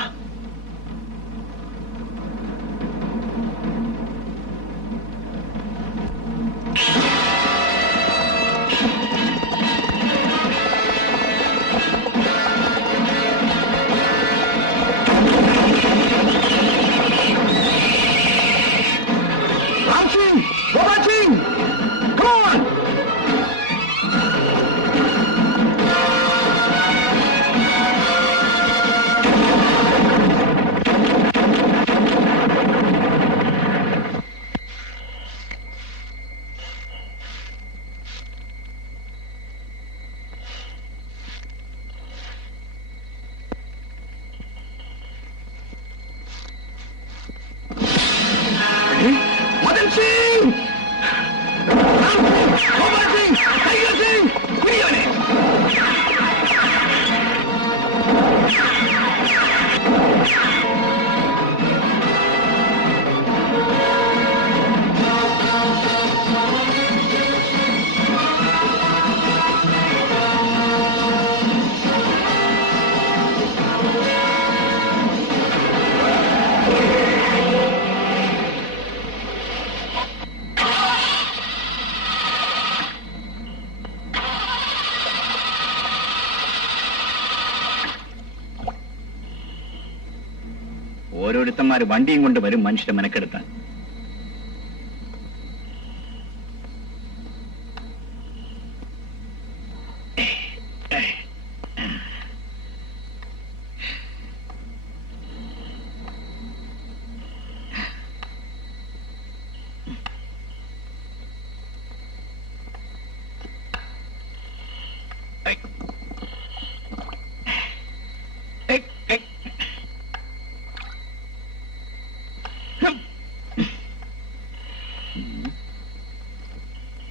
കള്ളന്മാർ വണ്ടിയും കൊണ്ട് വരും മനുഷ്യരെ മെനക്കെടുത്താൻ.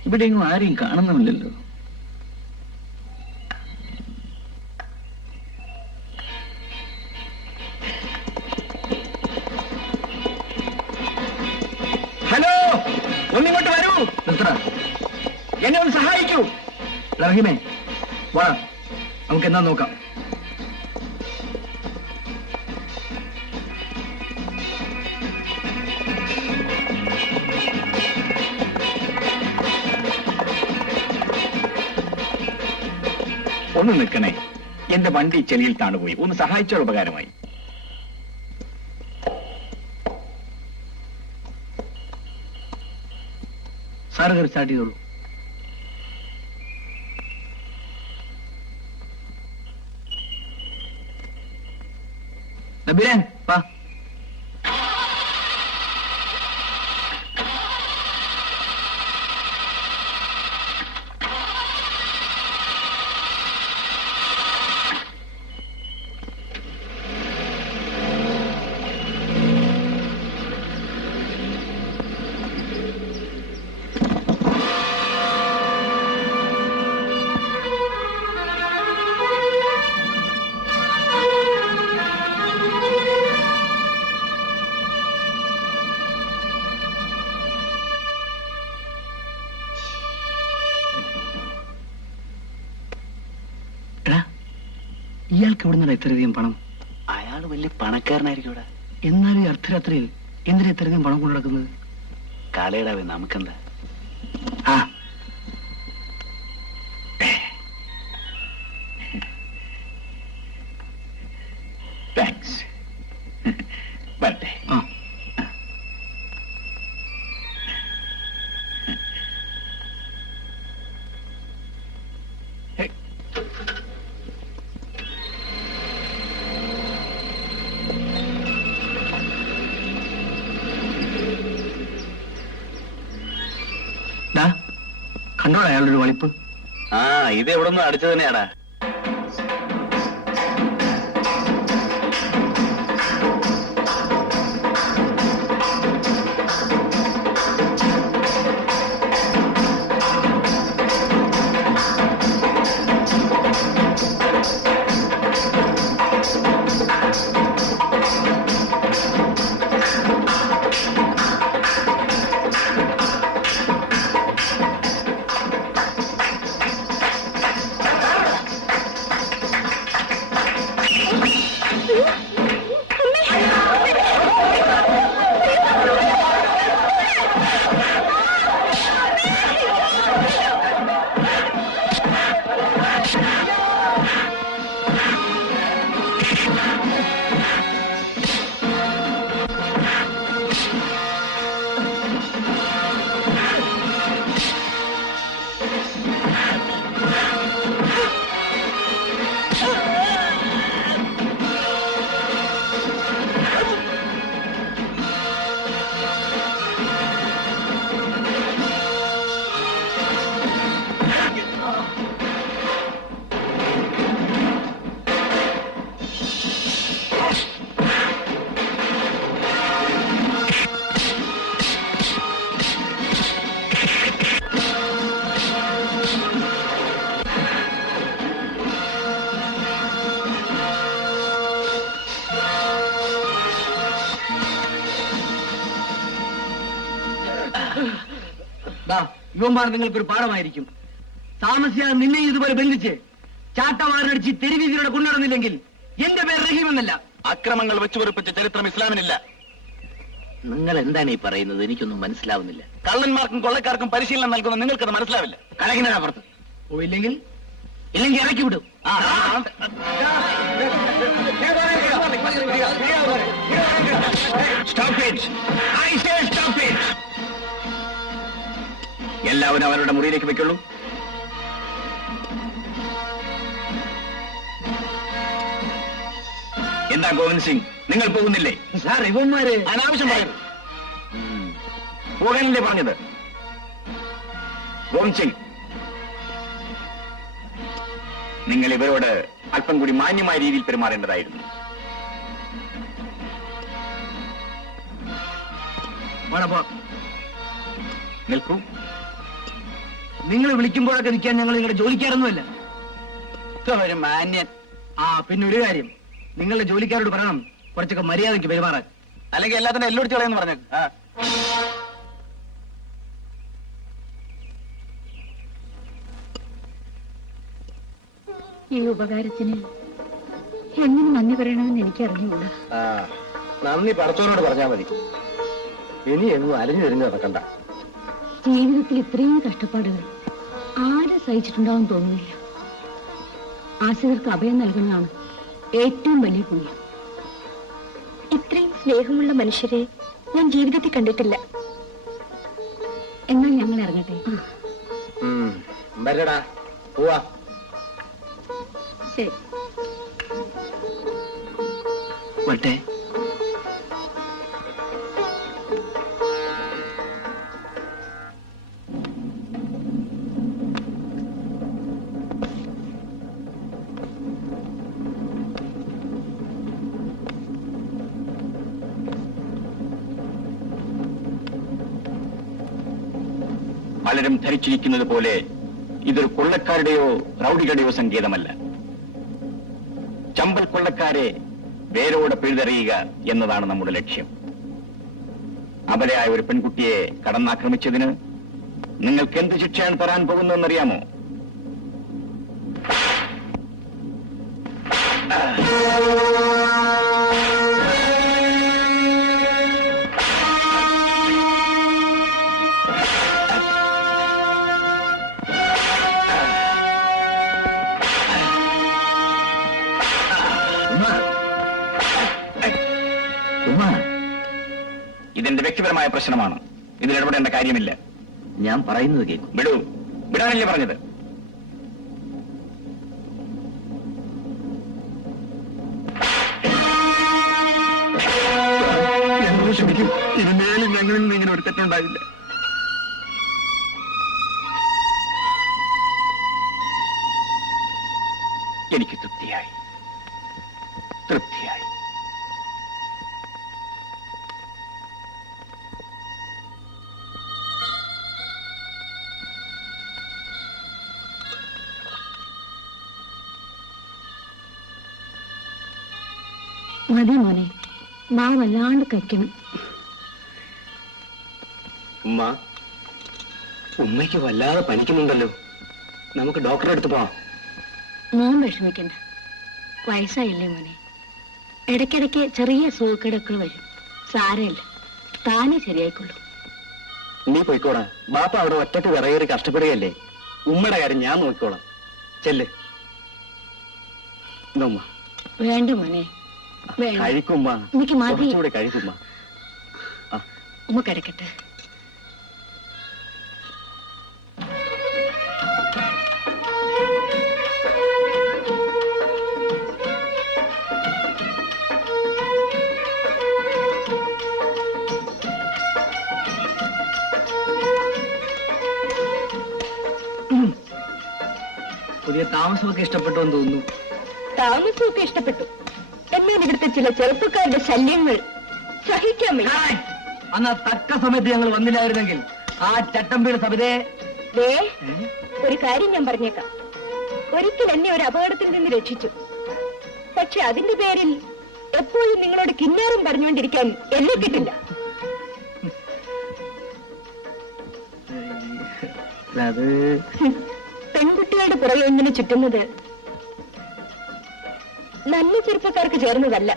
ഇവിടെയെങ്ങും ആരെയും കാണുന്നുമില്ലല്ലോ. ഹലോ, ഒന്നിങ്ങോട്ട് വരൂ. എന്നെ ഒന്ന് സഹായിക്കൂ. റഹീമേ, വാ, നമുക്ക് എന്നാ നോക്കാം. ഒന്ന് നിൽക്കണേ, എന്റെ വണ്ടി ചെളിയിൽ താണുപോയി. ഒന്ന് സഹായിച്ചാൽ ഉപകാരമായി. സാറ് കയറി സ്റ്റാർട്ട് ചെയ്തോളൂ. നബീരൻ, വാ. ഇയാൾക്ക് എവിടുന്നാണ് ഇത്രയധികം പണം? അയാൾ വലിയ പണക്കാരനായിരിക്കും. ഇവിടെ എന്നാലും ഈ അർദ്ധരാത്രിയിൽ എന്തിനാ ഇത്രയധികം പണം കൊണ്ടു നടക്കുന്നത്? കാലയിടാവേ, നമുക്കെന്താ? ആ, താങ്ക്സ്. വരട്ടെ. ആ. കണ്ടോടാ അയാളുടെ ഒരു വളിപ്പ്. ആ, ഇത് എവിടെ നിന്ന് അടിച്ചു തന്നെയാടാ. യുവന്മാർ നിങ്ങൾക്കൊരു പാഠമായിരിക്കും. താമസിയാതെ നിന്നെ ഇതുപോലെ ബന്ധിച്ച് ചാട്ടവാറടിച്ച് തെരുവീതിയിലൂടെ കൊണ്ടുനടന്നില്ലെങ്കിൽ എന്റെ പേര് റഹീം എന്നല്ല. അക്രമങ്ങൾ വെച്ചുപൊറിപ്പിച്ച ചരിത്രം ഇസ്ലാമിനില്ല. നിങ്ങൾ എന്താണ് ഈ പറയുന്നത്? എനിക്കൊന്നും മനസ്സിലാവുന്നില്ല. കള്ളന്മാർക്കും കൊള്ളക്കാർക്കും പരിശീലനം നൽകുന്ന നിങ്ങൾക്കത് മനസ്സിലാവില്ല. കലകിനപ്പുറത്ത് പോയില്ലെങ്കിൽ ഇല്ലെങ്കിൽ ഇറക്കി വിടും. ആ stop it. I say stop it. എല്ലാവരും അവരുടെ മുറിയിലേക്ക് വെക്കുള്ളൂ. എന്താ ഗോവിന്ദ് സിംഗ്, നിങ്ങൾ പോകുന്നില്ലേ? സാർ ഇവന്മാര് അനാവശ്യം പറയുന്നു. പോകാനല്ലേ പറഞ്ഞത്? ഗോവിന്ദ് സിംഗ്, നിങ്ങൾ ഇവരോട് അല്പം കൂടി മാന്യമായ രീതിയിൽ പെരുമാറേണ്ടതായിരുന്നു. നിൽക്കൂ. നിങ്ങൾ വിളിക്കുമ്പോഴൊക്കെ നിൽക്കാൻ ഞങ്ങൾ നിങ്ങളുടെ ജോലിക്കാരൊന്നുമല്ല. ഒരു മാന്യൻ. ആ പിന്നെ ഒരു കാര്യം, നിങ്ങളുടെ ജോലിക്കാരോട് പറയണം കുറച്ചൊക്കെ മര്യാദയ്ക്ക് പെരുമാറാൻ. അല്ലെങ്കിൽ എല്ലാത്തിനും എല്ലോടിച്ച് കളയെന്ന് പറഞ്ഞു. ഈ ഉപകാരത്തിന് എങ്ങനെ നന്ദി പറയണമെന്ന് എനിക്ക് അറിഞ്ഞുകൂടാ. നന്ദി പടച്ചോനോട് പറഞ്ഞാൽ മതി. ഇനി എങ്ങും അലഞ്ഞു തിരിഞ്ഞ് നടക്കണ്ട. ജീവിതത്തിൽ ഇത്രയും കഷ്ടപ്പാടുകൾ ആരും സഹിച്ചിട്ടുണ്ടാവും തോന്നുന്നില്ല. ആശ്രിതർക്ക് അഭയം നൽകുന്നതാണ് ഏറ്റവും വലിയ പുണ്യം. ഇത്രയും സ്നേഹമുള്ള മനുഷ്യരെ ഞാൻ ജീവിതത്തിൽ കണ്ടിട്ടില്ല. എന്നാൽ ഞങ്ങൾ ഇറങ്ങട്ടെ. വരടാ, പോവാ. ശരി. വട്ടെ. പലരും ധരിച്ചിരിക്കുന്നത് പോലെ ഇതൊരു കൊള്ളക്കാരുടെയോ റൌഡികളുടെയോ സങ്കേതമല്ല. ചമ്പൽ കൊള്ളക്കാരെ വേരോടെ പിഴുതെറിയുക എന്നതാണ് നമ്മുടെ ലക്ഷ്യം. അബലയായ ഒരു പെൺകുട്ടിയെ കടന്നാക്രമിച്ചതിന് നിങ്ങൾക്ക് എന്ത് ശിക്ഷയാണ് തരാൻ പോകുന്നതെന്നറിയാമോ? ഇതെന്റെ വ്യക്തിപരമായ പ്രശ്നമാണ്. ഇതിൽ ഇടപെടേണ്ട കാര്യമില്ല. ഞാൻ പറയുന്നത് കേൾക്കും. വിടൂ. വിടാനല്ലേ പറഞ്ഞത്? ഞങ്ങൾ ക്ഷമിക്കും. ഇനിമേലും ഞങ്ങളിൽ നിന്ന് ഇങ്ങനെ ഒരു തെറ്റുണ്ടാവില്ല. എനിക്ക് തൃപ്തിയായി. തൃപ്തിയായി. മതി മോനെ, മാ വല്ലാണ്ട് കഴിക്കണം. ഉമ്മ, ഉമ്മയ്ക്ക് വല്ലാതെ പനിക്കുന്നുണ്ടല്ലോ. നമുക്ക് ഡോക്ടറെ അടുത്ത് പോവാം. മോൻ വിഷമിക്കണ്ട. വയസ്സായില്ലേ മോനെ. ഇടയ്ക്കിടയ്ക്ക് ചെറിയ സുഖക്കേടൊക്കെ വരും. സാരമില്ല, താനേ ശരിയായിക്കൊള്ളൂ. നീ പോയിക്കോടാ. ബാപ്പ അവിടെ ഒറ്റക്ക് വിറയേറി കഷ്ടപ്പെടുകയല്ലേ. ഉമ്മയുടെ കാര്യം ഞാൻ നോക്കിക്കോളാം. ചെല്ല്. ഉമ്മ വേണ്ട മോനെ, കഴിക്കുമ്മ. എനിക്ക് മതി. കുറച്ചുകൂടെ കഴിക്കുമ്മ. ഉമ്മ കിടക്കട്ടെ. പുതിയ താമസമൊക്കെ ഇഷ്ടപ്പെട്ടു എന്ന് തോന്നുന്നു. താമസമൊക്കെ ഇഷ്ടപ്പെട്ടു. എന്നാൽ ഇവിടുത്തെ ചില ചെറുപ്പക്കാരുടെ ശല്യങ്ങൾ സഹിക്കാൻ വയ്യ. അന്ന് തക്ക സമയത്ത് ഞങ്ങൾ വന്നില്ലായിരുന്നെങ്കിൽ ആ ചട്ടമ്പിയുടെ സബിതയെ. ഒരു കാര്യം ഞാൻ പറഞ്ഞേക്കാം. ഒരിക്കൽ എന്നെ ഒരു അപകടത്തിൽ നിന്ന് രക്ഷിച്ചു. പക്ഷെ അതിന്റെ പേരിൽ എപ്പോഴും നിങ്ങളോട് കിന്നാരം പറഞ്ഞുകൊണ്ടിരിക്കാൻ എന്നെ കിട്ടില്ല. അത് പെൺകുട്ടികളുടെ പുറകെ ഇങ്ങനെ ചുറ്റുന്നത് നല്ല ചെറുപ്പക്കാർക്ക് ചേർന്നതല്ല.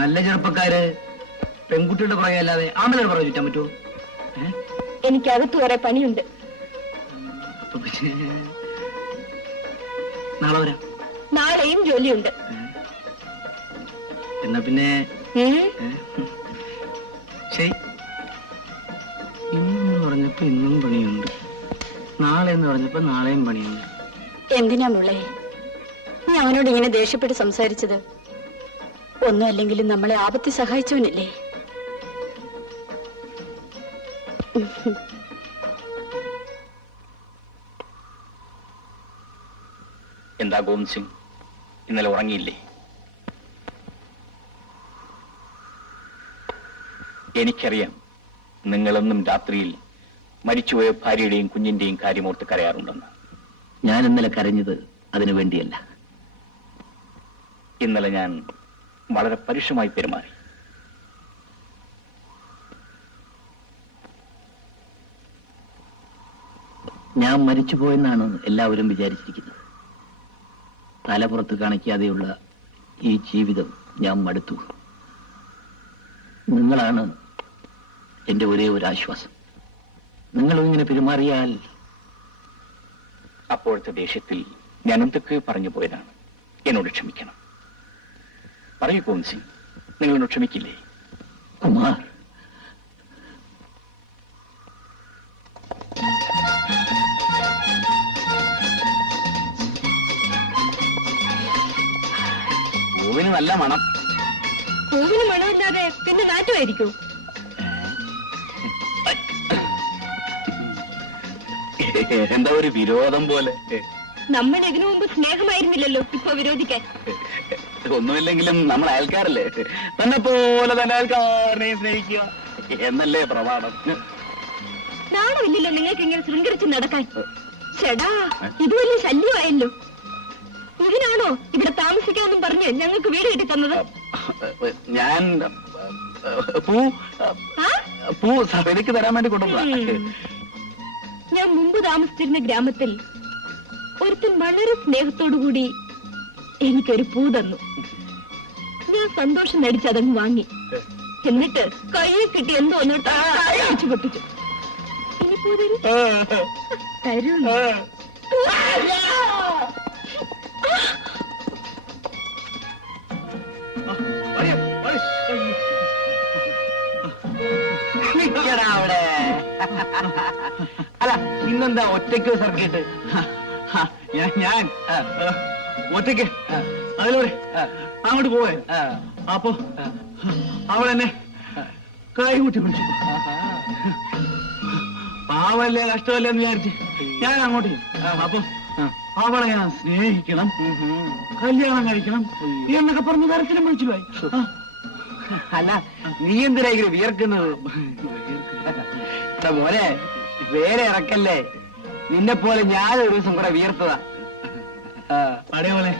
നല്ല ചെറുപ്പക്കാര് പെൺകുട്ടിയുടെ പുറകെ അല്ലാതെ ആമ്പലയുടെ പുറകെ ചുറ്റാൻ പറ്റുമോ? എനിക്ക് അകത്ത് കുറെ പണിയുണ്ട്. അപ്പൊ പിന്നെ നാളെ വരാം. നാളെയും ജോലിയുണ്ട്. എന്നാ പിന്നെ ശരി, ഇന്ന് പറഞ്ഞപ്പോ ഇന്നും പണിയുണ്ട്, നാളെ എന്ന് പറഞ്ഞപ്പോ നാളെയും പണിയുണ്ട്. എന്തിനാ മോളെ നീ അവനോട് ഇങ്ങനെ ദേഷ്യപ്പെട്ട് സംസാരിച്ചത്? ഒന്നും അല്ലെങ്കിലും നമ്മളെ ആപത്തി സഹായിച്ചവനല്ലേ? എന്താ ഗോവിന്ദ് സിംഗ്, ഇന്നലെ ഉറങ്ങിയില്ലേ? എനിക്കറിയാം, നിങ്ങളെന്നും രാത്രിയിൽ മരിച്ചുപോയ ഭാര്യയുടെയും കുഞ്ഞിന്റെയും കാര്യമോർത്ത് കരയാറുണ്ടെന്ന്. ഞാൻ ഇന്നലെ കരഞ്ഞത് അതിനു വേണ്ടിയല്ല. ഇന്നലെ ഞാൻ വളരെ പരുഷമായി പെരുമാറി. ഞാൻ മരിച്ചുപോയെന്നാണ് എല്ലാവരും വിചാരിച്ചിരിക്കുന്നത്. തലപ്പുറത്ത് കാണിക്കാതെയുള്ള ഈ ജീവിതം ഞാൻ മടുത്തു. നിങ്ങളാണ് എന്റെ ഒരേ ഒരു ആശ്വാസം. നിങ്ങളും ഇങ്ങനെ പെരുമാറിയാൽ... അപ്പോഴത്തെ ദേഷ്യത്തിൽ ഞാൻ എന്തൊക്കെ പറഞ്ഞു പോയതാണ്. എന്നോട് ക്ഷമിക്കണം. പറയൂ ഗോവിന്ദ് സിംഗ്, നിങ്ങളോട് ക്ഷമിക്കില്ലേ? കുമാർ, പൂവിന് നല്ല മണം. പൂവിന് മണമില്ലാതെ പിന്നെ നാറ്റുമായിരിക്കും. എന്താ ഒരു വിരോധം പോലെ? നമ്മൾ ഇതിനു മുമ്പ് സ്നേഹമായിരുന്നില്ലല്ലോ, ഇപ്പൊ വിരോധിക്കാൻ. ഒന്നുമില്ലെങ്കിലും നമ്മൾ അയൽക്കാരല്ലേ. തന്നെ പോലെ തന്നെ അയൽക്കാരനെ സ്നേഹിക്കുക എന്നല്ലേ പ്രമാണം. നാണമില്ലല്ലോ നിങ്ങൾക്ക് ഇങ്ങനെ ശൃംഗരിച്ച് നടക്കാൻ. ചേടാ, ഇത് വലിയ ശല്യമായല്ലോ. ഇതിനാണോ ഇവിടെ താമസിക്കാമെന്നും പറഞ്ഞ് ഞങ്ങൾക്ക് വീട് കെട്ടി തന്നത്? ഞാൻ പൂ സഭയ്ക്ക് തരാൻ വേണ്ടി കൊണ്ടുവന്നതാ. ഞാൻ മുമ്പ് താമസിച്ചിരുന്ന ഗ്രാമത്തിൽ ഒരുത്തൻ വളരെ സ്നേഹത്തോടുകൂടി എനിക്കൊരു പൂ തന്നു. ഞാൻ സന്തോഷം നടിച്ച് അതങ്ങ് വാങ്ങി. എന്നിട്ട് കയ്യിൽ കിട്ടി എന്തോ ഒന്നിട്ട് അടിച്ചു പൊട്ടിച്ചു. ഇനി പൂ തരൂ. അവിടെ അല്ല, ഇന്നെന്താ ഒറ്റയ്ക്ക് സർക്കിട്ട്? ഞാൻ ഒറ്റയ്ക്ക് അതിലൂടെ അങ്ങോട്ട് പോവേ. അപ്പൊ അവളെന്നെ കൈകൂട്ടി പിടിച്ചു. പാവല്ലേ, കഷ്ടമല്ലേ എന്ന് വിചാരിച്ച് ഞാൻ അങ്ങോട്ട്. അപ്പൊ അവളെ ഞാൻ സ്നേഹിക്കണം, കല്യാണം കഴിക്കണം എന്നൊക്കെ പറഞ്ഞ് തരത്തിലും വിളിച്ചു പോയി. അല്ല, നീ എന്തിനാ വിയർക്കുന്നത്? മോനെ, വേറെ ഇറക്കല്ലേ. നിന്നെ പോലെ ഞാൻ ഒരു ദിവസം കൂടെ വിയർത്തതാ. പടയോലെ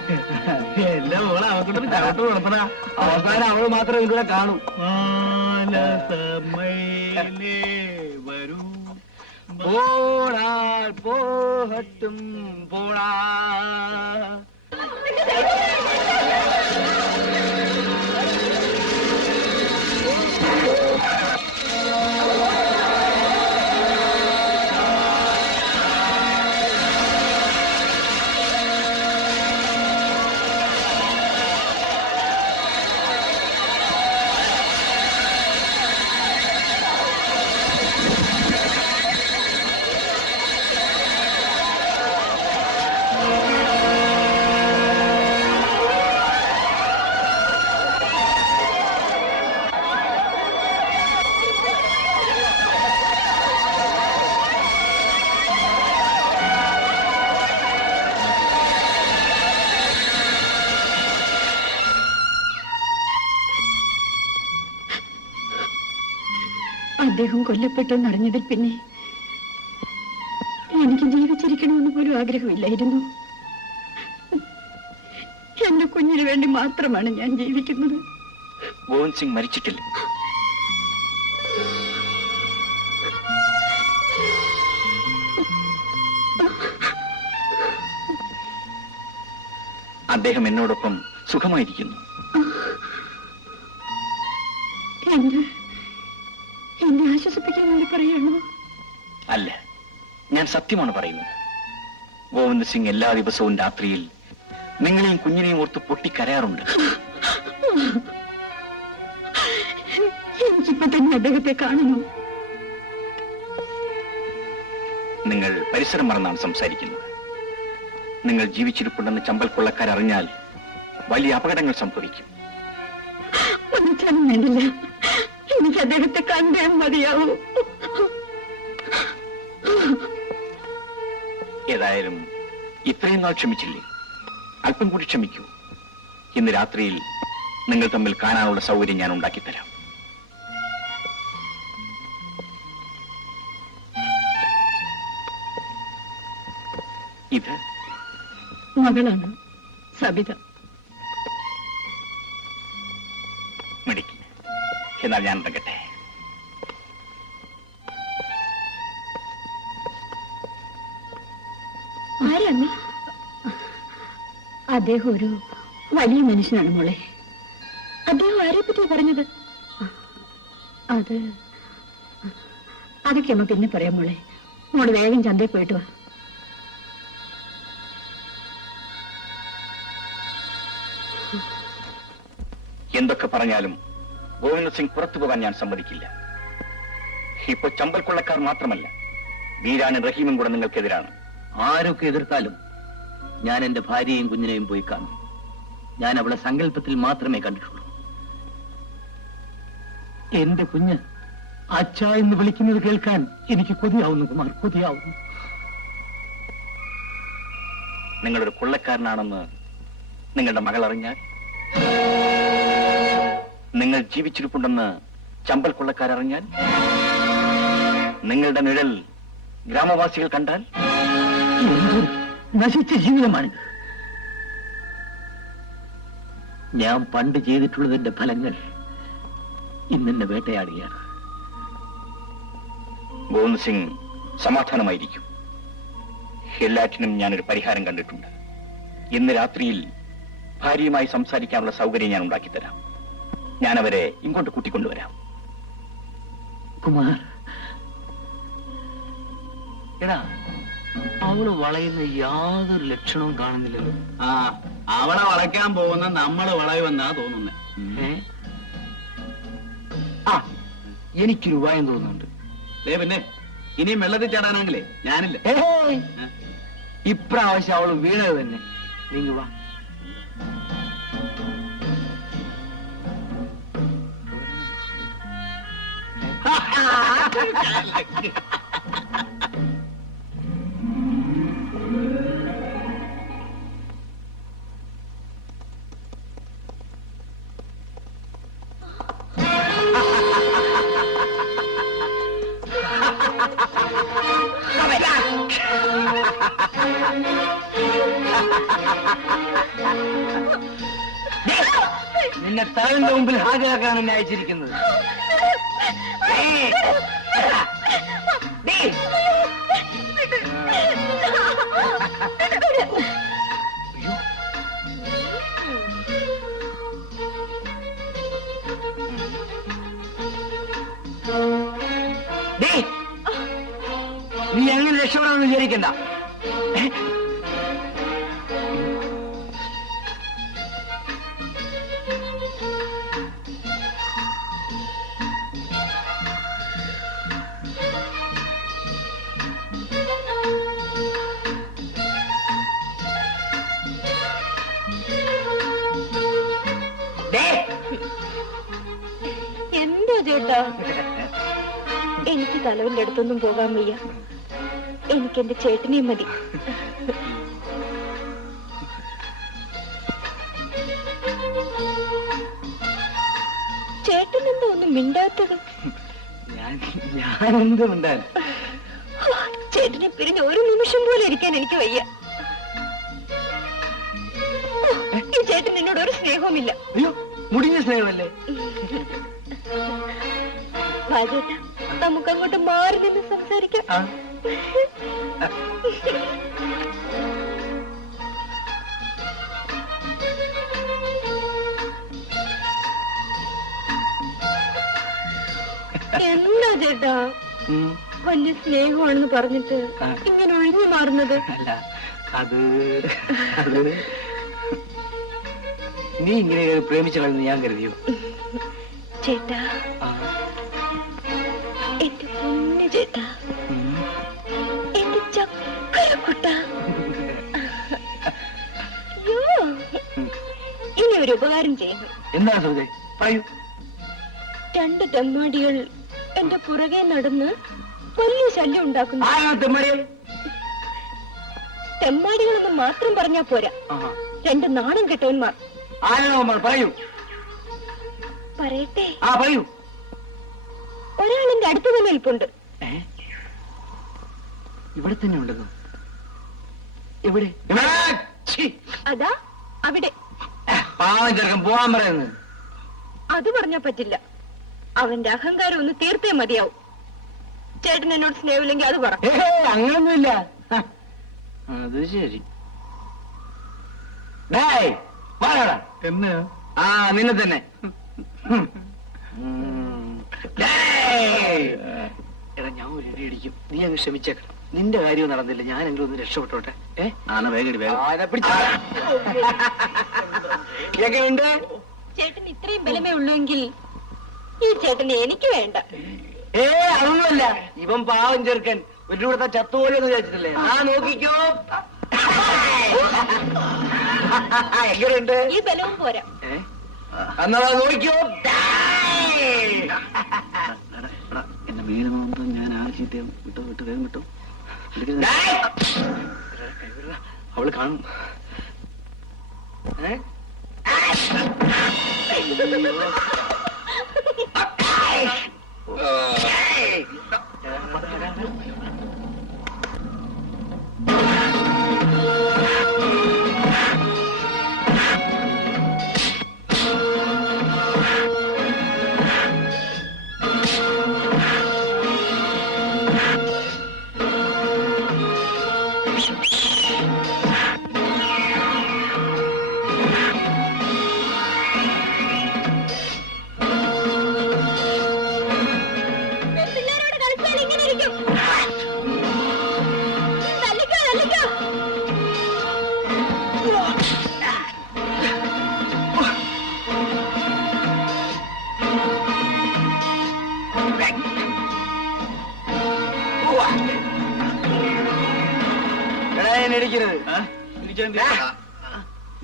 എന്റെ മോളെ അവക്കൊണ്ടൊരു ചവിട്ട് കൊടുത്തടാ. അവസാനം അവള് മാത്രം ഇതിലൂടെ കാണും. വരൂ പോടാൽ പോഹട്ടും പോടാ. അദ്ദേഹം കൊല്ലപ്പെട്ടെന്നറിഞ്ഞതിൽ പിന്നെ എനിക്ക് ജീവിച്ചിരിക്കണമെന്ന് പോലും ആഗ്രഹമില്ലായിരുന്നു. എന്റെ കുഞ്ഞിന് വേണ്ടി മാത്രമാണ് ഞാൻ ജീവിക്കുന്നത്. ഗോവിന്ദ് സിംഗ് മരിച്ചിട്ടില്ല. അദ്ദേഹം എന്നോടൊപ്പം സുഖമായിരിക്കുന്നു. എന്നെ ആശ്വസിപ്പിക്കാൻ വേണ്ടി പറയണോ? അല്ല, ഞാൻ സത്യമാണ് പറയുന്നത്. ഗോവിന്ദ് സിംഗ് എല്ലാ ദിവസവും രാത്രിയിൽ നിങ്ങളെയും കുഞ്ഞിനെയും ഓർത്ത് പൊട്ടിക്കരയാറുണ്ട്. എനിക്കിപ്പോ തന്നെ അദ്ദേഹത്തെ കാണണോ? നിങ്ങൾ പരിസരം മറന്നാണ് സംസാരിക്കുന്നത്. നിങ്ങൾ ജീവിച്ചിരിപ്പുണ്ടെന്ന് ചമ്പൽ കൊള്ളക്കാർ അറിഞ്ഞാൽ വലിയ അപകടങ്ങൾ സംഭവിക്കും. ഒന്നിച്ചാലും വേണ്ടില്ല, എനിക്ക് അദ്ദേഹത്തെ കണ്ടേ മതിയാവൂ. ഏതായാലും ഇത്രയും നാൾ ക്ഷമിച്ചില്ലേ, അല്പം കൂടി ക്ഷമിക്കൂ. ഇന്ന് രാത്രിയിൽ നിങ്ങൾ തമ്മിൽ കാണാനുള്ള സൗകര്യം ഞാൻ ഉണ്ടാക്കിത്തരാം. ഇത് മകളാണ് സബിത. മിടുക്കി. എന്നാൽ ഞാൻ ഇറങ്ങട്ടെ. ആരാണ്? അദ്ദേഹം ഒരു വലിയ മനുഷ്യനാണ് മോളെ. അദ്ദേഹം ആരെ പറ്റിയാ പറഞ്ഞത്? അതൊക്കെ അമ്മ പിന്നെ പറയാം മോളെ. മോള് വേഗം ചന്തയിൽ പോയിട്ട് വാ. എന്തൊക്കെ പറഞ്ഞാലും ഗോവിന്ദ സിംഗ് പുറത്തു പോകാൻ ഞാൻ സമ്മതിക്കില്ല. ഇപ്പൊ ചമ്പൽ കൊള്ളക്കാർ മാത്രമല്ല, വീരാനും റഹീമും കൂടെ നിങ്ങൾക്കെതിരാണ്. ആരൊക്കെ എതിർത്താലും ഞാൻ എന്റെ ഭാര്യയും കുഞ്ഞിനെയും പോയി കാണും. ഞാൻ അവളെ സങ്കല്പത്തിൽ മാത്രമേ കണ്ടിട്ടുള്ളൂ. എന്റെ കുഞ്ഞ് അച്ഛ എന്ന് വിളിക്കുന്നത് കേൾക്കാൻ എനിക്ക് കൊതിയാവുന്നു കുമാർ, കൊതിയാവുന്നു. നിങ്ങളൊരു കൊള്ളക്കാരനാണെന്ന് നിങ്ങളുടെ മകൾ അറിഞ്ഞാൽ, നിങ്ങൾ ജീവിച്ചിരിപ്പുണ്ടെന്ന് ചമ്പൽ കൊള്ളക്കാരറിഞ്ഞാൽ, നിങ്ങളുടെ നിഴൽ ഗ്രാമവാസികൾ കണ്ടാൽ, എന്തൊരു നശിച്ച ജീവിതമാണിത്. ഞാൻ പണ്ട് ചെയ്തിട്ടുള്ളതിന്റെ ഫലങ്ങൾ ഇന്നെന്നെ വേട്ടയാടുകയാണ്. ഗോവിന്ദ് സിംഗ് സമാധാനമായിരിക്കും. എല്ലാറ്റിനും ഞാനൊരു പരിഹാരം കണ്ടിട്ടുണ്ട്. ഇന്ന് രാത്രിയിൽ ഭാര്യയുമായി സംസാരിക്കാനുള്ള സൗകര്യം ഞാൻ ഉണ്ടാക്കിത്തരാം. ഞാൻ അവരെ ഇങ്ങോട്ട് കൂട്ടിക്കൊണ്ടുവരാം. കുമാർ, എടാ, അവള് വളയുന്ന യാതൊരു ലക്ഷണവും കാണുന്നില്ലല്ലോ. അവളെ വളയ്ക്കാൻ പോകുന്ന നമ്മള് വളയുമെന്നാ തോന്നുന്നേ. എനിക്കൊരു ഉപായം തോന്നുന്നുണ്ട്. പിന്നെ ഇനിയും വെള്ളത്തിൽ ചാടാനാണെങ്കിലേ ഞാനില്ല. ഇപ്രാവശ്യം അവള് വീണത് തന്നെ. നീങ്ങി വാ. നിന്നെ തലന്റെ മുമ്പിൽ ഹാജരാക്കാണ് എന്നെ അയച്ചിരിക്കുന്നത്. നീ അങ്ങനെ രക്ഷപ്പെടാമെന്ന് വിചാരിക്കണ്ട. എന്തോ ചേട്ടാ, എനിക്ക് തലവിന്റെ അടുത്തൊന്നും പോകാൻ വയ്യ. എനിക്ക് എന്റെ ചേട്ടനെ മതി. ചേട്ടൻ എന്താ ഒന്നും മിണ്ടാത്തത്? ഞാനെന്ത് മിണ്ടാൻ? ചേട്ടനെ പിരിഞ്ഞ് ഒരു നിമിഷം പോലും ഇരിക്കാൻ എനിക്ക് വയ്യ. ഈ ചേട്ടൻ എന്നോട് ഒരു സ്നേഹവുമില്ല. അയ്യോ, മുടിഞ്ഞ സ്നേഹമല്ലേ? വാ ചേട്ടാ, നമുക്ക് അങ്ങോട്ട് മാറി നിന്ന് സംസാരിക്കാം. എന്താ ചേട്ടാ വലിയ സ്നേഹമാണെന്ന് പറഞ്ഞിട്ട് ഇങ്ങനെ ഒഴിഞ്ഞു മാറുന്നത്? അല്ല, അത് നീ ഇങ്ങനെ പ്രേമിച്ചു കളഞ്ഞ് ഞാൻ കരുതിയോ? ചേട്ടാ, എന്റെ പൊന്നു ചേട്ടാ, എന്റെ ചക്കരക്കുട്ട. അയ്യോ, ഇനി ഒരു ഉപകാരം ചെയ്യുന്നു. എന്താണ് സുഹൃത്തെ? പറയൂ. 2 തെമ്മാടികൾ എന്റെ പുറകെ നടന്ന് വലിയ ശല്യം ഉണ്ടാക്കുന്നു. തെമ്മാടികളെന്ന് മാത്രം പറഞ്ഞാ പോരാ, 2 നാണം കെട്ടവന്മാർ. പറയൂ. പറയട്ടെ? പറയൂ. ഒരാളിന്റെ അടുത്ത് തന്നെ ഇരിപ്പുണ്ട്. ഇവിടെ തന്നെ ഉണ്ടെന്നോ? എവിടെ? അതാ അവിടെ. പാവം ചെറുക്കൻ പോവാൻ പറയുന്നത്. അത് പറഞ്ഞാ പറ്റില്ല. അവന്റെ അഹങ്കാരം ഒന്ന് തീർത്തേ മതിയാവും. ചേട്ടൻ എന്നോട് സ്നേഹമില്ലെങ്കിൽ അത് പറ. അങ്ങനൊന്നുമില്ല. അത് ശരി. എന്ന് നിന്നെ തന്നെ. എടാ, ഞാൻ ഒരു ഇടി ഇടിക്കും, നീ അങ്ങ് ക്ഷമിച്ചേക്കണം. നിന്റെ കാര്യം നടന്നില്ല, ഞാൻ എങ്കിലും ഒന്ന് രക്ഷപ്പെട്ടോട്ടെ. എങ്ങനെയുണ്ട്? ചേട്ടൻ ഇത്രയും ബലമേ ഉള്ളൂവെങ്കിൽ ഈ ചേട്ടനെ എനിക്ക് വേണ്ട. അതൊന്നുമല്ല, ഇവൻ പാവം ചെറുക്കൻ ഒരു കൂടത്തെ ചത്തോലെന്ന് വിചാരിച്ചിട്ടില്ലേ? നോക്കിക്കോ. എങ്ങനെയുണ്ട്? ഈ ബലവും പോരാ. എന്നാ നോക്കിക്കോ. എന്നെ വീഴുമ്പോ ഞാൻ ആ ചീത്ത വിട്ടു വേഗം വിട്ടു. അവള് കാണും.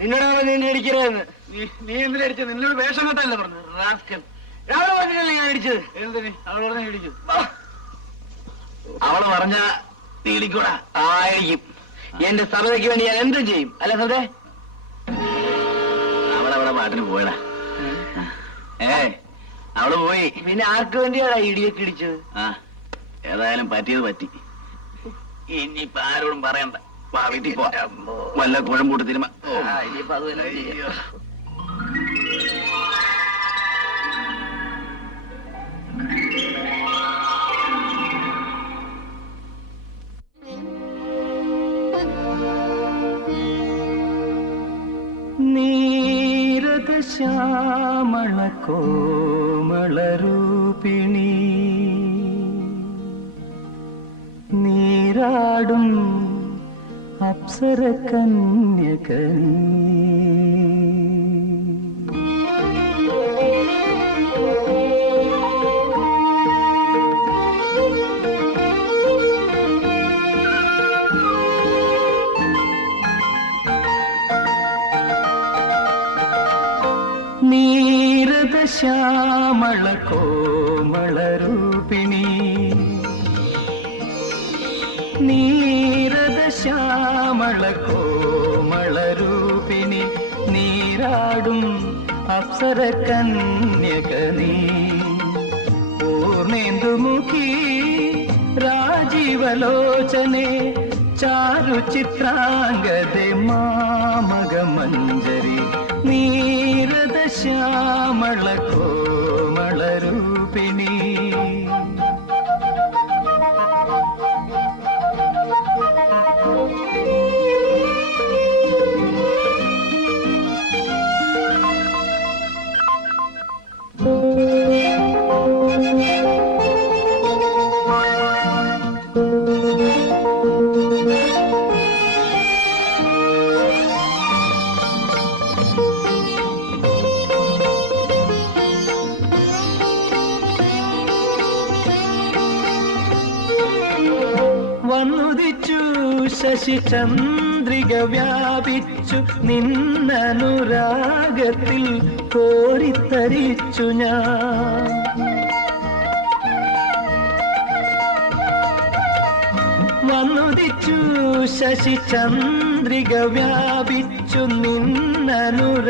നിന്നോടാണോ നീ അടിക്കരുതെന്ന്? നീ എന്തിനാ അടിച്ചത്? നിന്നോട് വേഷം കെട്ടല്ലേ പറഞ്ഞു റാസ്കൽ. രാവിലെ പറഞ്ഞല്ലേ ഞാൻ അടിച്ചത്? എന്തിന്? അവൾ പറഞ്ഞ ഇടിക്കും. അവള് പറഞ്ഞ നീ ഇടിക്കൂടാ. ആയിരിക്കും. എന്റെ സഭതയ്ക്ക് വേണ്ടി ഞാൻ എന്തും ചെയ്യും. അല്ല സഭേ? അവളവിടെ പാട്ടിന് പോയടാ. അവള് പോയി. പിന്നെ ആർക്ക് വേണ്ടിയാടാ ഇടിയൊക്കെ ഇടിച്ചത്? ഏതായാലും പറ്റിയത് പറ്റി. ഇനിയിപ്പോ ആരോടും പറയണ്ട. വീട്ടിൽ പോ. വല്ല കുഴമ്പൂട്ട് തിരുമ. ഇനിയിപ്പോ അത് തന്നെ ചെയ്യാം. നീരദശ്യാമള കോമളരൂപിണി നീരാടും അപ്സര കന്യകനീ. നീരദശ്യാമള കോമളരൂപിണി നീരദശ്യാമള കോമളരൂപിണി നീരാടും അപ്സര കന്യകനീ. പൂർണേന്ദുമുഖി രാജീവലോചനെ ചാരുചിത്രാംഗദേ മാമകമഞ്ജരി നീരദശ്യാമള കോമളരൂപിണി. വന്നുദിച്ചു ശശിചന്ദ്രിക വ്യാപിച്ചു നിന്നനുരാഗത്തിൽ കോരിത്തരിച്ചു ഞാൻ. വന്നുദിച്ചു ശശിചന്ദ്രിക വ്യാപിച്ചു നിന്നനുരാഗത്തിൽ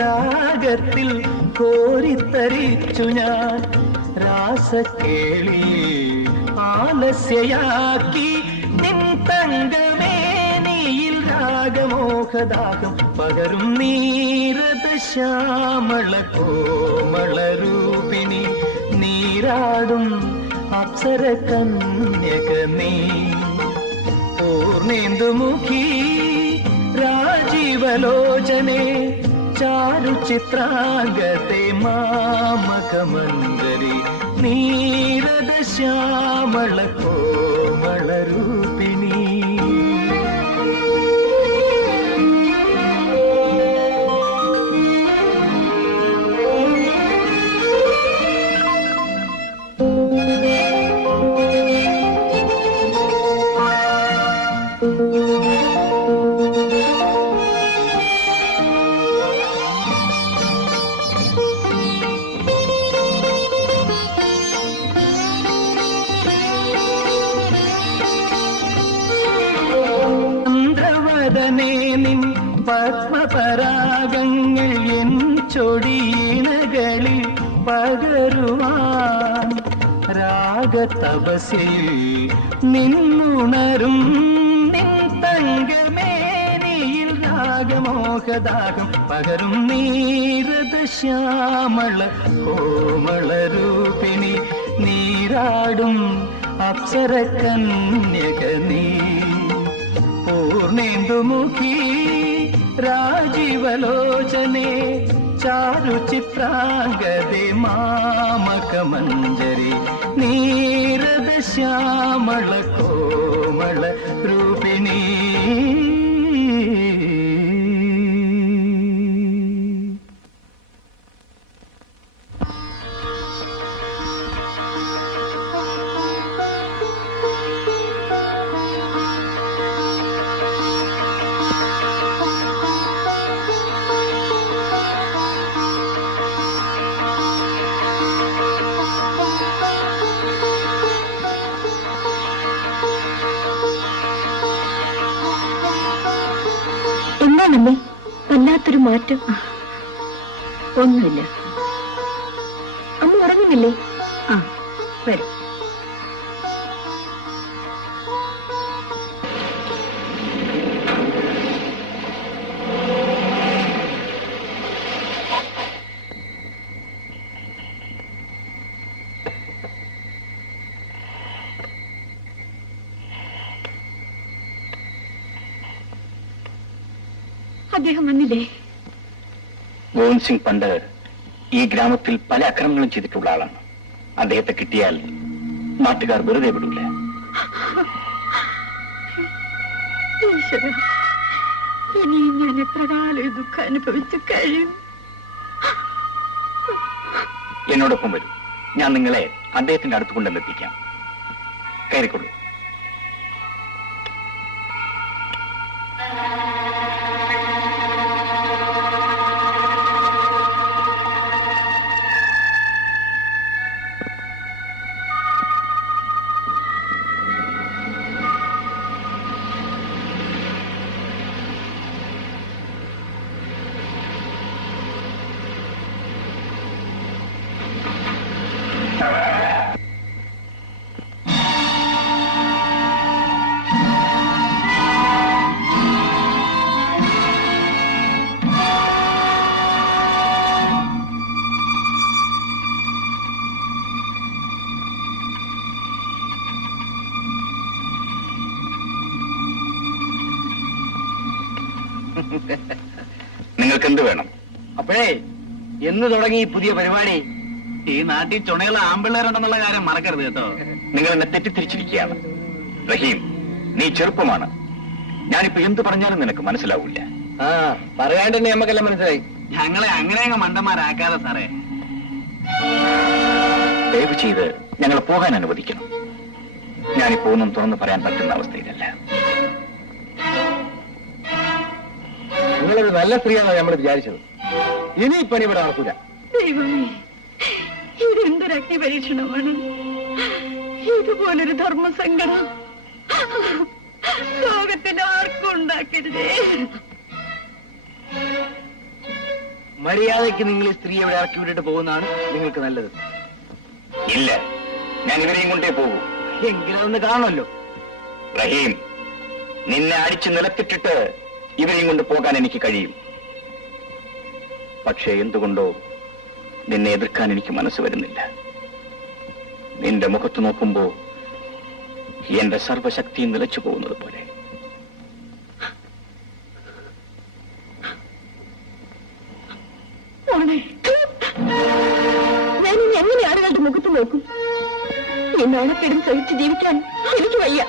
കോരിത്തരിച്ചു ഞാൻ. രാസക്കേളി ആലസ്യയാക്കി നിൻ തങ്കമേനിയിൽ രാഗമോഹദാഹം പകരും നീരത ശ്യാമള കോമള രൂപിണി നീരാടും അപ്സര കന്യക നീ. പൂർണേന്ദുമുഖി രാജീവലോചനെ ചാരു ചിത്രാംഗത്തെ മാമകമഞ്ജരി നീരദ ശ്യാമള കോമള രൂപിണി. നിൻ പത്മപരാഗങ്ങൾ എൻ ചൊടിയിണകളിൽ പകരുവാൻ രാഗതപസിൽ നിന്നുണരും നിൻ തങ്കമേനിയിൽ രാഗമോഹദാഹം പകരും നീരദ ശ്യാമള കോമള രൂപിണി നീരാടും അപ്സര കന്യക നീ. പൂർണേന്ദുമുഖി രാജീവലോചനെ ചാരു ചിത്രാംഗതെ മാമകമഞ്ജരി നീരദ ശ്യാമള കോമള രൂപിണി. എന്താണല്ലേ വല്ലാത്തൊരു മാറ്റം? ഒന്നുമില്ല. അമ്മ ഉറങ്ങുന്നില്ലേ? ആ വരും. അദ്ദേഹം വന്നില്ലേ? മോഹൻ സിംഗ് പണ്ട് ഈ ഗ്രാമത്തിൽ പല അക്രമങ്ങളും ചെയ്തിട്ടുള്ള ആളാണ്. അദ്ദേഹത്തെ കിട്ടിയാൽ നാട്ടുകാർ വെറുതെ വിടില്ല. ഇനിയും ഞാൻ എത്ര കാലം ദുഃഖം അനുഭവിച്ചു കഴിയും? എന്നോടൊപ്പം വരും. ഞാൻ നിങ്ങളെ അദ്ദേഹത്തിന്റെ അടുത്ത് കൊണ്ടെന്നെത്തിക്കാം. കയറിക്കൊള്ളൂ. നിങ്ങൾക്ക് എന്ത് വേണം? അപ്പോഴേ എന്ന് തുടങ്ങി ഈ പുതിയ പരിപാടി? ഈ നാട്ടിൽ ചുണയുള്ള ആമ്പിള്ളേരുണ്ടെന്നുള്ള കാര്യം മറക്കരുത് കേട്ടോ. നിങ്ങൾ എന്നെ തെറ്റിദ്ധരിച്ചിരിക്കുകയാണ്. റഹീം, നീ ചെറുപ്പമാണ്. ഞാനിപ്പോ എന്ത് പറഞ്ഞാലും നിനക്ക് മനസ്സിലാവില്ല. ആ പറയാണ്ട് തന്നെ നമുക്കെല്ലാം മനസ്സിലായി. ഞങ്ങളെ അങ്ങനെയങ്ങ് മണ്ടന്മാരാക്കാതെ സാറേ. ദയവ് ചെയ്ത് ഞങ്ങളെ പോകാൻ അനുവദിക്കണം. ഞാനിപ്പോ ഒന്നും തുറന്നു പറയാൻ പറ്റുന്ന അവസ്ഥയിലല്ല. നിങ്ങളൊരു നല്ല സ്ത്രീയാണോ നമ്മൾ വിചാരിച്ചത്. ഇനി ഈ പണി ഇവിടെ നടക്കൂല. ദൈവമേ, ഇതെന്തൊരു അഗ്നി പരീക്ഷണമാണ്. ഇതുപോലൊരു ധർമ്മസങ്കടം ലോകത്തിന് ആർക്കും ഉണ്ടാക്കരുതേ. മര്യാദയ്ക്ക് നിങ്ങൾ ഈ സ്ത്രീയെ ഇവിടെ ഇറക്കി വിട്ടിട്ട് പോകുന്നതാണ് നിങ്ങൾക്ക് നല്ലത്. ഇല്ല, ഞാൻ ഇവരെയും കൊണ്ടേ പോകൂ. എങ്കിലും ഒന്ന് കാണുമല്ലോ. റഹീം, നിന്നെ അടിച്ചു നിലത്തിട്ടിട്ട് ഇവരെയും കൊണ്ട് പോകാൻ എനിക്ക് കഴിയും. പക്ഷേ എന്തുകൊണ്ടോ നിന്നെ എതിർക്കാൻ എനിക്ക് മനസ്സ് വരുന്നില്ല. നിന്റെ മുഖത്ത് നോക്കുമ്പോ എന്റെ സർവശക്തിയും നിലച്ചു പോകുന്നത് പോലെ. ഞാനിനി എങ്ങനെ ആളുകളുടെ മുഖത്ത് നോക്കും? ഈ നാണക്കേടും സഹിച്ച് ജീവിക്കാൻ എനിക്ക് വയ്യ.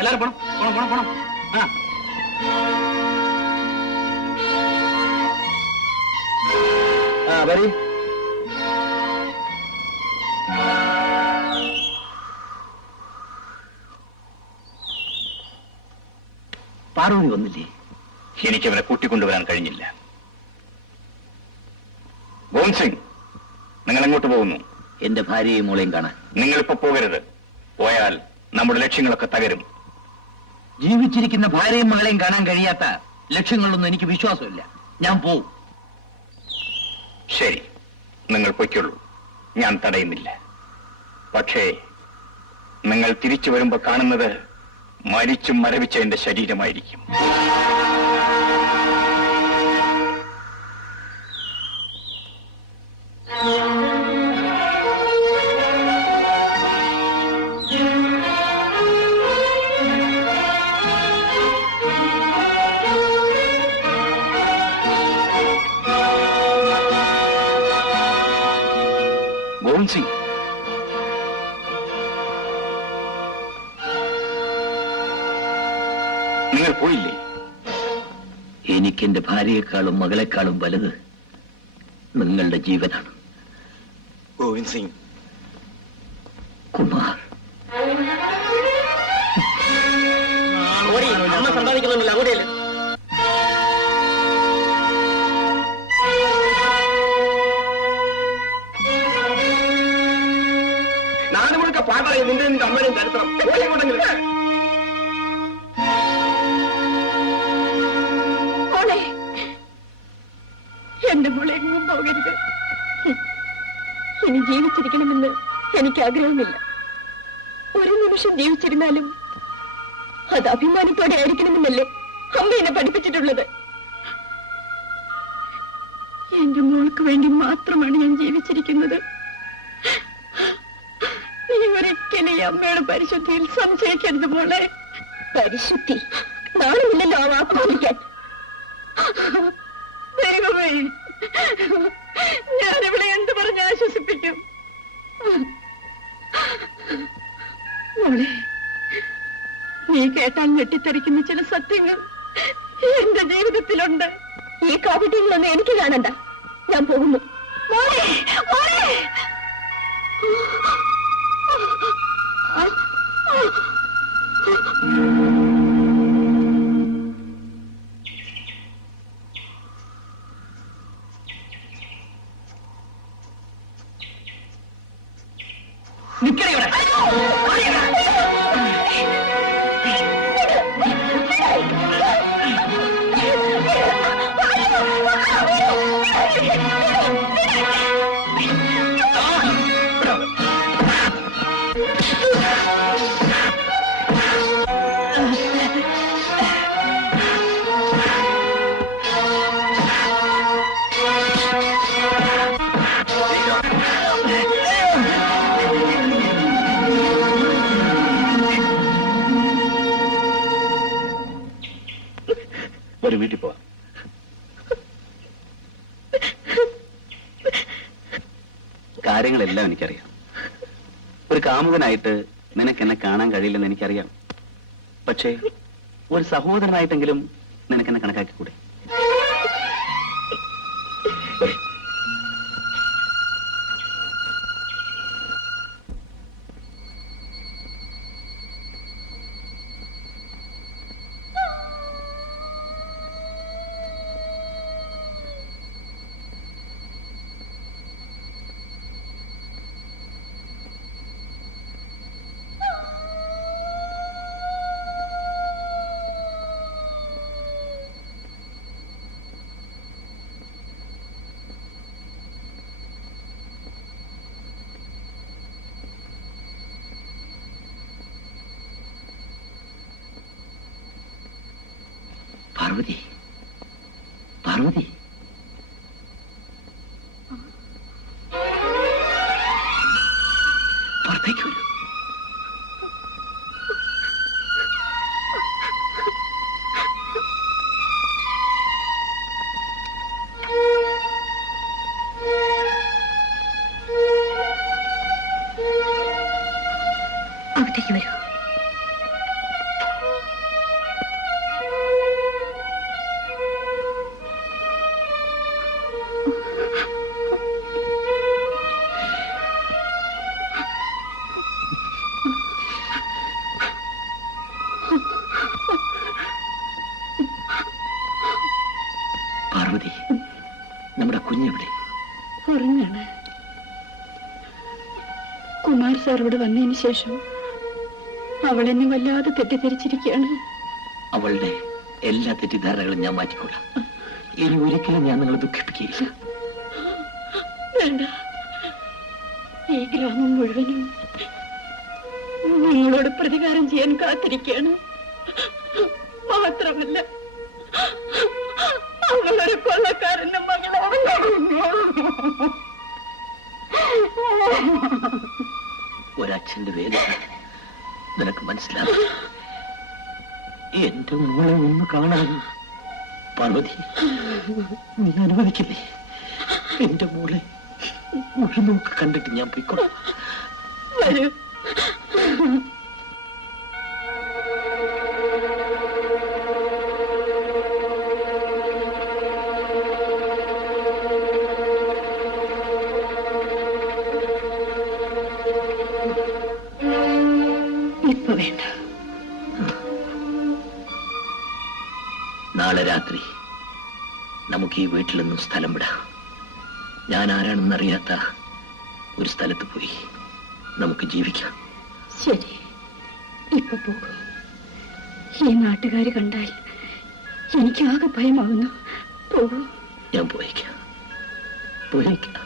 എല്ലാരും പോണം പോണം പോണം പോണം. വരി. പാർവതി വന്നില്ലേ? എനിക്കവരെ കൂട്ടിക്കൊണ്ടുവരാൻ കഴിഞ്ഞില്ല. ഗോവിന്ദ് സിംഗ്, നിങ്ങൾ എങ്ങോട്ട് പോകുന്നു? എന്റെ ഭാര്യയും മോളെയും കാണാൻ. നിങ്ങളിപ്പോ പോകരുത്. പോയാൽ നമ്മുടെ ലക്ഷ്യങ്ങളൊക്കെ തകരും. ജീവിച്ചിരിക്കുന്ന ഭാര്യയും മകളെയും കാണാൻ കഴിയാത്ത ലക്ഷ്യങ്ങളൊന്നും എനിക്ക് വിശ്വാസമില്ല. ഞാൻ പോവും. ശരി, നിങ്ങൾ പൊയ്ക്കൊള്ളൂ, ഞാൻ തടയുന്നില്ല. പക്ഷേ നിങ്ങൾ തിരിച്ചു വരുമ്പോ കാണുന്നത് മരിച്ചും മരവിച്ച എന്റെ ശരീരമായിരിക്കും. ഗോവിന്ദ് സിംഗ്, നിങ്ങൾ പോയില്ലേ? എനിക്ക് എന്റെ ഭാര്യയെക്കാളും മകളെക്കാളും വലുത് നിങ്ങളുടെ ജീവനാണ്. ഗോവിന്ദ് സിംഗ്, കുമാർ, അമ്മ സമ്പാദിക്കുന്നുണ്ടല്ലോ അങ്ങോട്ടേല്. നാടുമുഴുക്ക പാട്ടായി നിന്റെ അമ്മയുടെയും ചരിത്രം. മോളെ, എന്റെ മോളെ എങ്ങും പോകരുത്. ഇനി ജീവിച്ചിരിക്കണമെന്ന് എനിക്ക് ആഗ്രഹമില്ല. ഒരു നിമിഷം ജീവിച്ചിരുന്നാലും അത് അഭിമാനത്തോടെ ആയിരിക്കണമെന്നല്ലേ അമ്മ എന്നെ പഠിപ്പിച്ചിട്ടുള്ളത്. എന്റെ മോൾക്ക് വേണ്ടി മാത്രമാണ് ഞാൻ ജീവിച്ചിരിക്കുന്നത്. നീ ഒരിക്കലും ഈ അമ്മയുടെ പരിശുദ്ധിയിൽ സംശയിക്കരുത് മോളെ. പരിശുദ്ധി നാളുമില്ലല്ലോ ആ വാക്ക് ചോദിക്കാൻ. ദൈവമേ, ഞാനിവിടെ എന്ത് പറഞ്ഞ് ആശ്വസിപ്പിക്കും? മോളെ, നീ കേട്ടാൽ ഞെട്ടിത്തെറിക്കുന്ന ചില സത്യങ്ങൾ എന്റെ ജീവിതത്തിലുണ്ട്. ഈ കാപട്യങ്ങളൊന്നും എനിക്ക് കാണണ്ട. ഞാൻ പോകുന്നു. മോളെ, മോളെ. നിക്കണേ ഇവിടെ. കാര്യങ്ങളെല്ലാം എനിക്കറിയാം. ഒരു കാമുകനായിട്ട് നിനക്ക് എന്നെ കാണാൻ കഴിയില്ലെന്ന് എനിക്കറിയാം. പക്ഷേ ഒരു സഹോദരനായിട്ടെങ്കിലും നിനക്കെന്നെ കണക്കാക്കിക്കൂടെ? പാർവതി, പാർവതി, പുറത്തേക്ക് വരൂ. അകത്തേക്ക് വരൂ. പാർവതി, നമ്മുടെ കുഞ്ഞെവിടെ? ഉറങ്ങാണ്. കുമാർ സാർ ഇവിടെ വന്നതിന് ശേഷം അവൾ എന്നെ വല്ലാതെ തെറ്റിദ്ധരിച്ചിരിക്കുകയാണ്. അവളുടെ എല്ലാ തെറ്റിദ്ധാരണകളും ഞാൻ മാറ്റിക്കൊള്ളാം. ഇനി ഒരിക്കലും ഞാൻ നിങ്ങളെ ദുഃഖിപ്പിക്കുകയില്ല. വേണ്ട. ഈ ഗ്രാമം മുഴുവനും നിങ്ങളോട് പ്രതികാരം ചെയ്യാൻ കാത്തിരിക്കുകയാണ്. മാത്രമല്ല, അവളൊരു കൊള്ളക്കാരന്റെ മകളാണ്. ഒരച്ഛന്റെ വേദന നിനക്ക് മനസ്സിലാവും. എന്റെ മോളെ ഒന്ന് കാണാൻ പാർവതി നീ അനുവദിക്കില്ലേ? എന്റെ മോളെ ഒരു നോക്ക് കണ്ടിട്ട് ഞാൻ പോയിക്കോളാം. വരൂ. ഇപ്പൊ വേണ്ട. നാളെ രാത്രി നമുക്ക് ഈ വീട്ടിൽ നിന്നും സ്ഥലം വിടാം. ഞാൻ ആരാണെന്നറിയാത്ത ഒരു സ്ഥലത്ത് പോയി നമുക്ക് ജീവിക്കാം. ശരി, ഇപ്പൊ പോകും. ഈ നാട്ടുകാര് കണ്ടാൽ എനിക്കാകെ ഭയമാവുന്നു. പോകൂ. ഞാൻ പോയേക്കാം, പോയേക്കാം.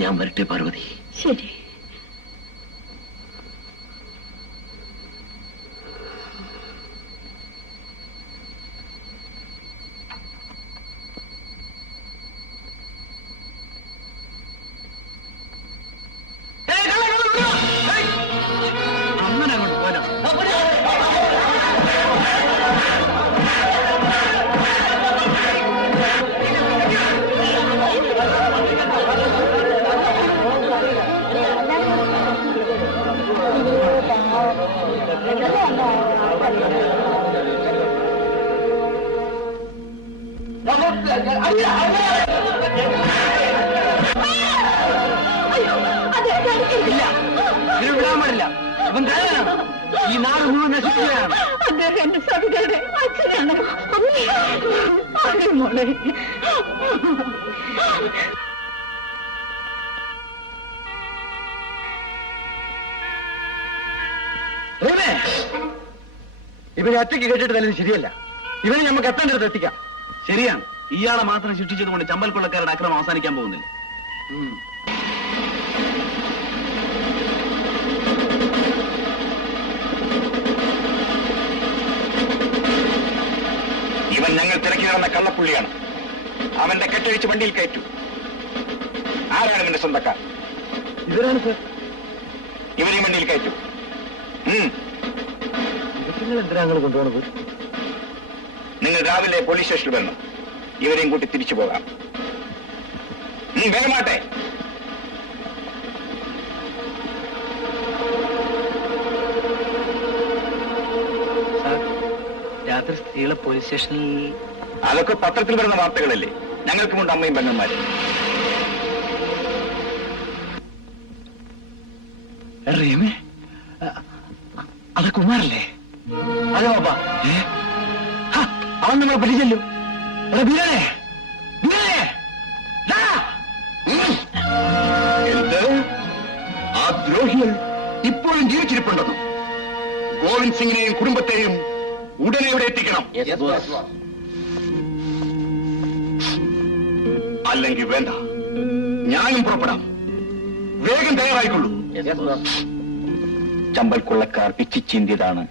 ഞാൻ വരട്ടെ പാർവതി. ശരി. അങ്ങനെ അങ്ങോട്ട് പോരാ. വിടാൻ പാടില്ല. അവൻ കള്ളനാണ്. ഈ നാട് മുഴുവൻ നശിക്കുകയാണ്. അദ്ദേഹം എന്റെ സവിതയുടെ അച്ഛനാണ്. അതെ മോളെ. ഇവനെ ഒറ്റയ്ക്ക് കേട്ടിട്ട് തന്നെ ശരിയല്ല. ഇവനെ നമുക്ക് എത്തേണ്ടത് എത്തിക്കാം. ശരിയാണ്. ഇയാളെ മാത്രം ശിക്ഷിച്ചതുകൊണ്ട് ചമ്പൽ കൊള്ളക്കാരുടെ അക്രമം അവസാനിക്കാൻ പോകുന്നില്ല. ഇവൻ ഞങ്ങൾ തിരക്കി നടന്ന കള്ളപ്പുള്ളിയാണ്. അവന്റെ കെട്ടഴിച്ച് വണ്ടിയിൽ കയറ്റു. ആരാണ് ഇവന്റെ സ്വന്തക്കാർ? ഇവരാണ് സർ. ഇവരെയും വണ്ടിയിൽ കയറ്റു. നിങ്ങൾ എന്തിനാ നിങ്ങൾ കൊണ്ടുപോകണത്? നിങ്ങൾ രാവിലെ പോലീസ് സ്റ്റേഷനിൽ വരണം. ഇവരെയും കൂട്ടി തിരിച്ചു പോകാം. വേഗമാട്ടെ. രാത്രി സ്ത്രീകളെ പോലീസ് സ്റ്റേഷനിൽ അതൊക്കെ പത്രത്തിൽ വരുന്ന വാർത്തകളല്ലേ. ഞങ്ങൾക്കുമുണ്ട് അമ്മയും പെങ്ങന്മാരും. റീമേ, അത് കുമാരല്ലേ? അതെ ബാബ. അവൻ നമ്മളെ പിടിച്ചല്ലോ. എന്ത്? ആ ദ്രോഹികൾ ഇപ്പോഴും ജീവിച്ചിരിപ്പുണ്ടെന്നും ഗോവിന്ദ് സിംഗിനെയും കുടുംബത്തെയും ഉടനെ ഇവിടെ എത്തിക്കണം. അല്ലെങ്കിൽ വേണ്ട, ഞാനും പുറപ്പെടാം. വേഗം തയ്യാറായിക്കൊള്ളൂ. ചമ്പൽ കൊള്ളക്കാർ പിച്ചിച്ചീന്തിയതാണ്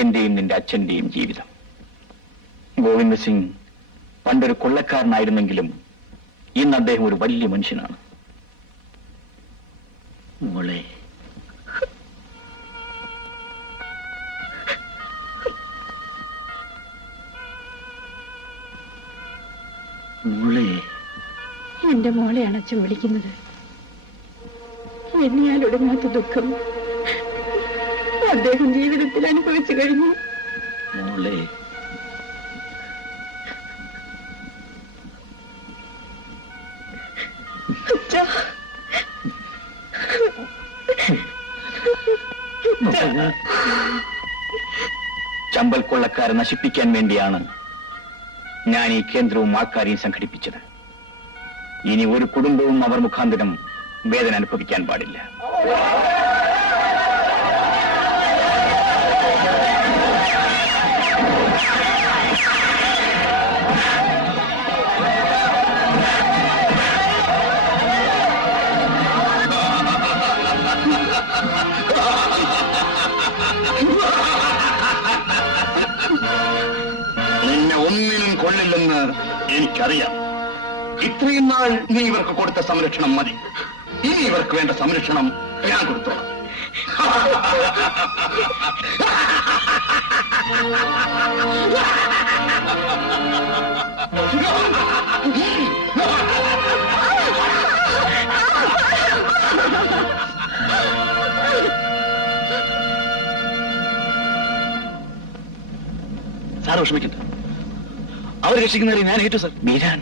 എന്റെയും നിന്റെ അച്ഛന്റെയും ജീവിതം. ഗോവിന്ദ് സിംഗ് പണ്ടൊരു കൊള്ളക്കാരനായിരുന്നെങ്കിലും ഇന്ന് അദ്ദേഹം ഒരു വലിയ മനുഷ്യനാണ്. മോളെ, മോളെ, എന്റെ മോളെയാണ് അച്ഛൻ വിളിക്കുന്നത്. എണ്ണിയാൽ ഒടുങ്ങാത്ത ദുഃഖം അദ്ദേഹം ജീവിതത്തിൽ അനുഭവിച്ചു കഴിഞ്ഞു. മോളെ, അച്ഛാ, ചമ്പൽ കൊള്ളക്കാരെ നശിപ്പിക്കാൻ വേണ്ടിയാണ് ഞാൻ ഈ കേന്ദ്രവും ആൾക്കാരെയും സംഘടിപ്പിച്ചത്. ഇനി ഒരു കുടുംബവും അവർ മുഖാന്തരം വേദന അനുഭവിക്കാൻ പാടില്ല. നിന്നെ ഒന്നിനും കൊള്ളില്ലെന്ന് എനിക്കറിയാം. ഇത്രയും നാൾ നീ ഇവർക്ക് കൊടുത്ത സംരക്ഷണം മതി. ഇനി ഇവർക്ക് വേണ്ട സംരക്ഷണം ഞാൻ കൊടുത്തോളാം. സാർ വിഷമിക്കണ്ട, അവർ രക്ഷിക്കുന്നവരെ ഞാൻ ഏറ്റു സാർ. ബീരാൻ,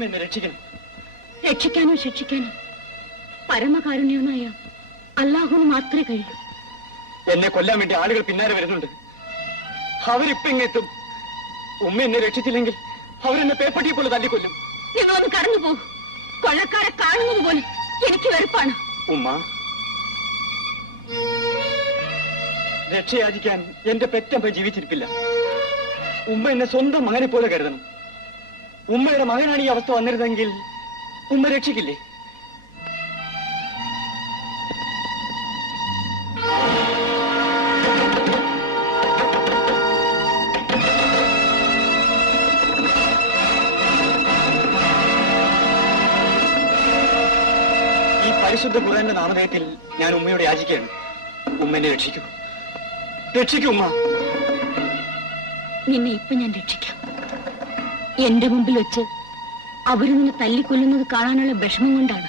ഉമ്മ എന്നെ രക്ഷിക്കണം. രക്ഷിക്കാനോ ശിക്ഷിക്കാനോ പരമകാരുണ്യനായ അല്ലാഹുവിന് മാത്രമേ കഴിയൂ. എന്നെ കൊല്ലാൻ വേണ്ടി ആളുകൾ പിന്നാലെ വരുന്നുണ്ട്. അവരിപ്പോ ഇങ്ങെത്തും. ഉമ്മ എന്നെ രക്ഷിച്ചില്ലെങ്കിൽ അവരെന്നെ പേപ്പട്ടിയെ പോലെ തല്ലിക്കൊല്ലും. നിങ്ങളൊന്ന് കടന്നു പോകും. കൊള്ളക്കാരെ കാണുന്നത് പോലെ എനിക്ക് വെറുപ്പാണ്. ഉമ്മ, രക്ഷയാചിക്കാൻ എന്റെ പെറ്റമ്മ ജീവിച്ചിരിപ്പില്ല. ഉമ്മ എന്നെ സ്വന്തം മകനെ പോലെ കരുതണം. ഉമ്മയുടെ മകനാണ് ഈ അവസ്ഥ വന്നിരുന്നെങ്കിൽ ഉമ്മ രക്ഷിക്കില്ലേ? ഈ പരിശുദ്ധ ഖുർആന്റെ നാമധേയത്തിൽ ഞാൻ ഉമ്മയോട് യാചിക്കുകയാണ്. ഉമ്മ എന്നെ രക്ഷിക്കൂ, രക്ഷിക്കൂ ഉമ്മ. നിന്നെ ഇപ്പൊ ഞാൻ രക്ഷിക്കാം. എന്റെ മുമ്പിൽ വെച്ച് അവര് നിന്നെ തല്ലിക്കൊല്ലുന്നത് കാണാനുള്ള വിഷമം കൊണ്ടാണ്.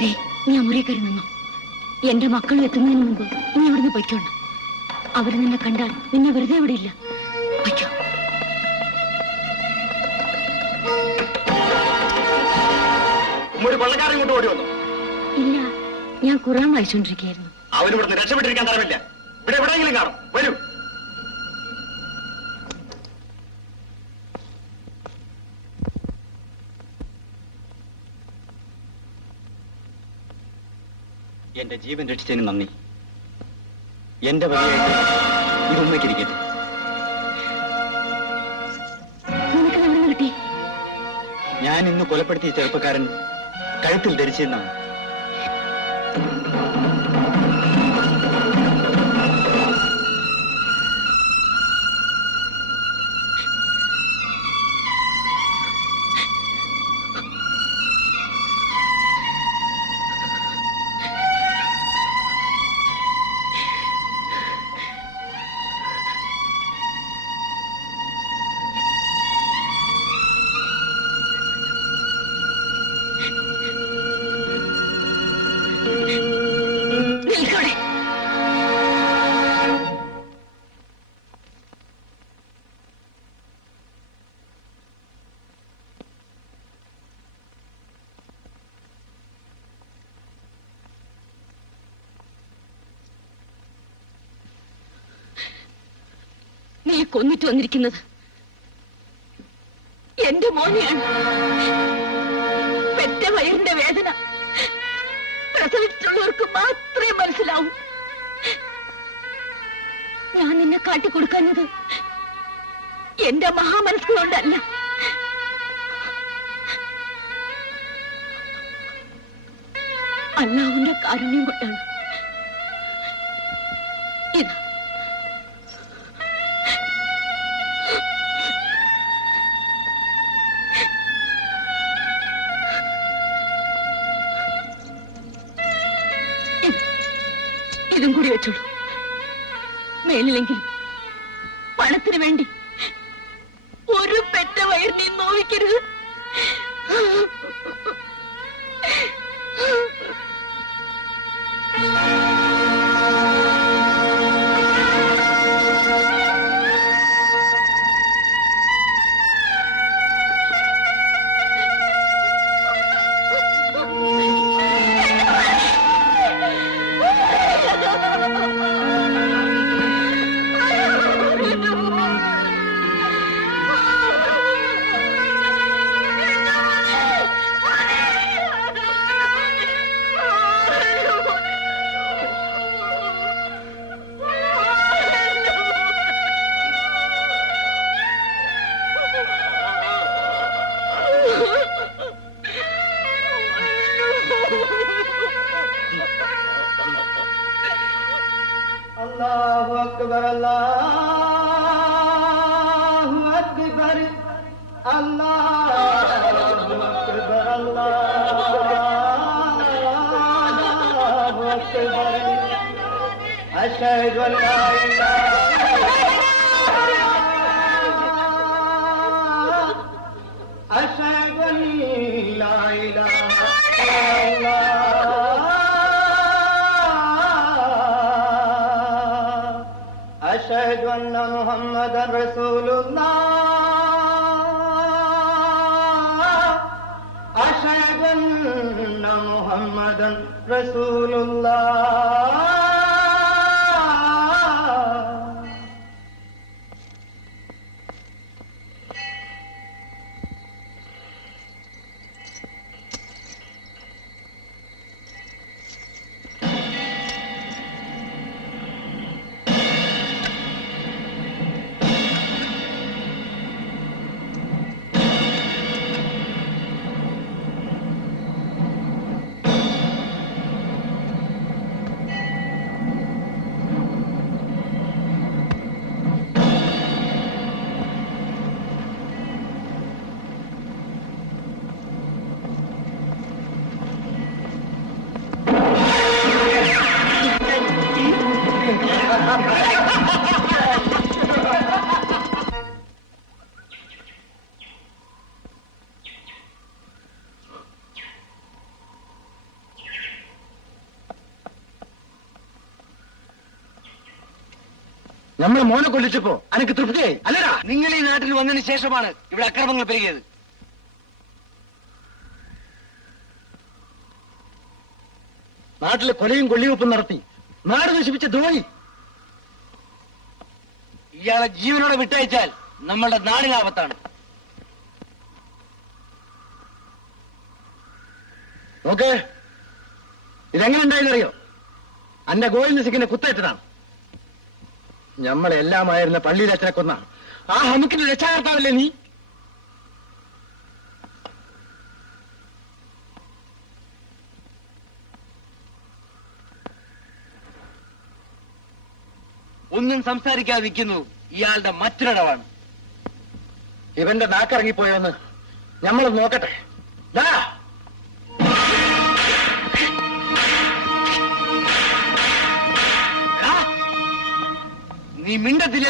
നീ മുറി കയറി നിന്നോ. എന്റെ മക്കൾ എത്തുന്നതിന് മുമ്പ് നീ ഇവിടുന്ന് പൊയ്ക്കോണം. അവര് നിന്നെ കണ്ടാൽ നിന്നെ വെറുതെ വിടില്ല. പൊയ്ക്കോ. ഒരു കൊള്ളക്കാരൻ കൊണ്ട് ഓടി വന്നു. ഇല്ല, ഞാൻ ഖുർആൻ വായിച്ചുകൊണ്ടിരിക്കുകയായിരുന്നു. അവരിവിടുന്ന് രക്ഷപ്പെട്ടിരിക്കാൻ തരമില്ല. ഇവിടെ എവിടെയെങ്കിലും കാണും. വരൂ. എന്റെ ജീവൻ രക്ഷിച്ചതിന് നന്ദി. എന്റെ വകയായിട്ട് ഇത് ഉമ്മയ്ക്കിരിക്കട്ടെ. നിനക്ക് എവിടെ നിന്ന് കിട്ടി? ഞാൻ ഇന്ന് കൊലപ്പെടുത്തിയ ചെറുപ്പക്കാരൻ കഴുത്തിൽ ധരിച്ചെന്നാണ്. നീ കൊന്നിട്ട് വന്നിരിക്കുന്നത് എന്റെ മോനെയാണ്. പെറ്റ വയറിന്റെ വേദന പ്രസവിച്ചിട്ടുള്ളവർക്ക് മാത്രമേ മനസ്സിലാവൂ. ഞാൻ നിന്നെ കാട്ടിക്കൊടുക്കുന്നത് എന്റെ മഹാമനസ്സുകൊണ്ടല്ല. അല്ലാഹുവിന്റെ കാരുണ്യം കൊണ്ടാണ്. ഇതാ ഇതും കൂടി വെച്ചോളൂ. മേലിലെങ്കിലും പണത്തിന് വേണ്ടി ഒരു പെറ്റ വയറിനെ നോവിക്കരുത്. അല്ലാഹു അക്ബർ, അല്ലാഹു അക്ബർ, അല്ലാഹു അക്ബർ, അല്ലാഹു അക്ബർ. അശ്ഹദു അൻ ലാ ഇലാഹ ഇല്ലല്ലാഹ്, അശ്ഹദു അൻ ലാ ഇലാഹ ഇല്ലല്ലാഹ്, أشهد أن محمدا رسول الله. അശ്ഹദു അന്ന മുഹമ്മദൻ റസൂലുള്ളാഹ്. നമ്മൾ മോനെ കൊല്ലിച്ചപ്പോ അനക്ക് തൃപ്തിയായി അല്ലടാ? നിങ്ങൾ ഈ നാട്ടിൽ വന്നതിന് ശേഷമാണ് ഇവിടെ അക്രമങ്ങൾ പെരുകിയത്. നാട്ടിലെ കൊലയും കൊള്ളിവെപ്പും നടത്തി നാട് നശിപ്പിച്ച ദ്രോഹി. ഇയാളെ ജീവനോടെ വിട്ടയച്ചാൽ നമ്മളുടെ നാടിനാപത്താണ്. നോക്ക്, ഇതെങ്ങനെ ഉണ്ടായെന്നറിയോ? അന്റെ ഗോവിന്ദ സിംഗിനെ കുത്തേറ്റതാണ്. നമ്മളെല്ലാമായിരുന്ന പള്ളിയിൽ അച്ഛനെ കൊന്ന ആ ഹമുക്കിന്റെ രക്ഷാകർത്താവല്ലേ നീ? ഒന്നും സംസാരിക്കാതെ നിൽക്കുന്നു ഇയാളുടെ മറ്റൊരിടവാണ്. ഇവന്റെ നാക്കിറങ്ങിപ്പോയോന്ന് ഞമ്മളൊന്ന് നോക്കട്ടെ. ദാ നീ മിണ്ടത്തില്ല.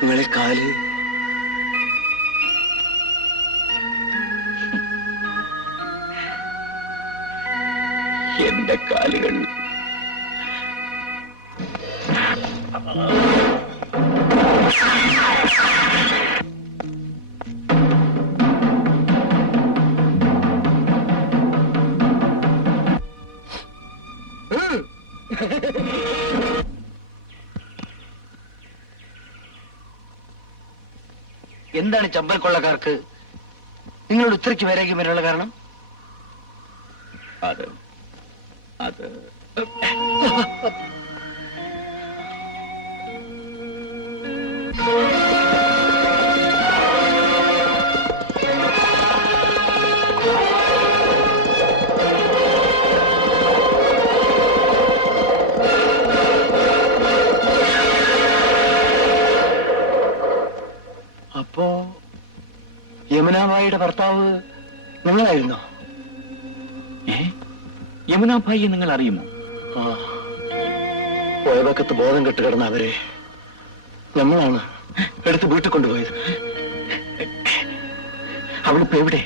നിങ്ങളെ കാല് എന്റെ കാലുകൾ എന്താണ് ചമ്പൽ കൊള്ളക്കാർക്ക് നിങ്ങളോട് ഇത്രയ്ക്ക് വൈരാഗ്യം വരാനുള്ള കാരണം? അത് അപ്പോ യമുനാബായിയുടെ ഭർത്താവ് നിങ്ങളായിരുന്നോ? യമുനാഭായിയെ നിങ്ങൾ അറിയുമോ? പുഴവക്കത്ത് ബോധം കെട്ട് കിടന്ന അവരെ നമ്മളാണ് എടുത്ത് വീട്ടിൽ കൊണ്ടുപോയത്. അവളിപ്പോ എവിടെ?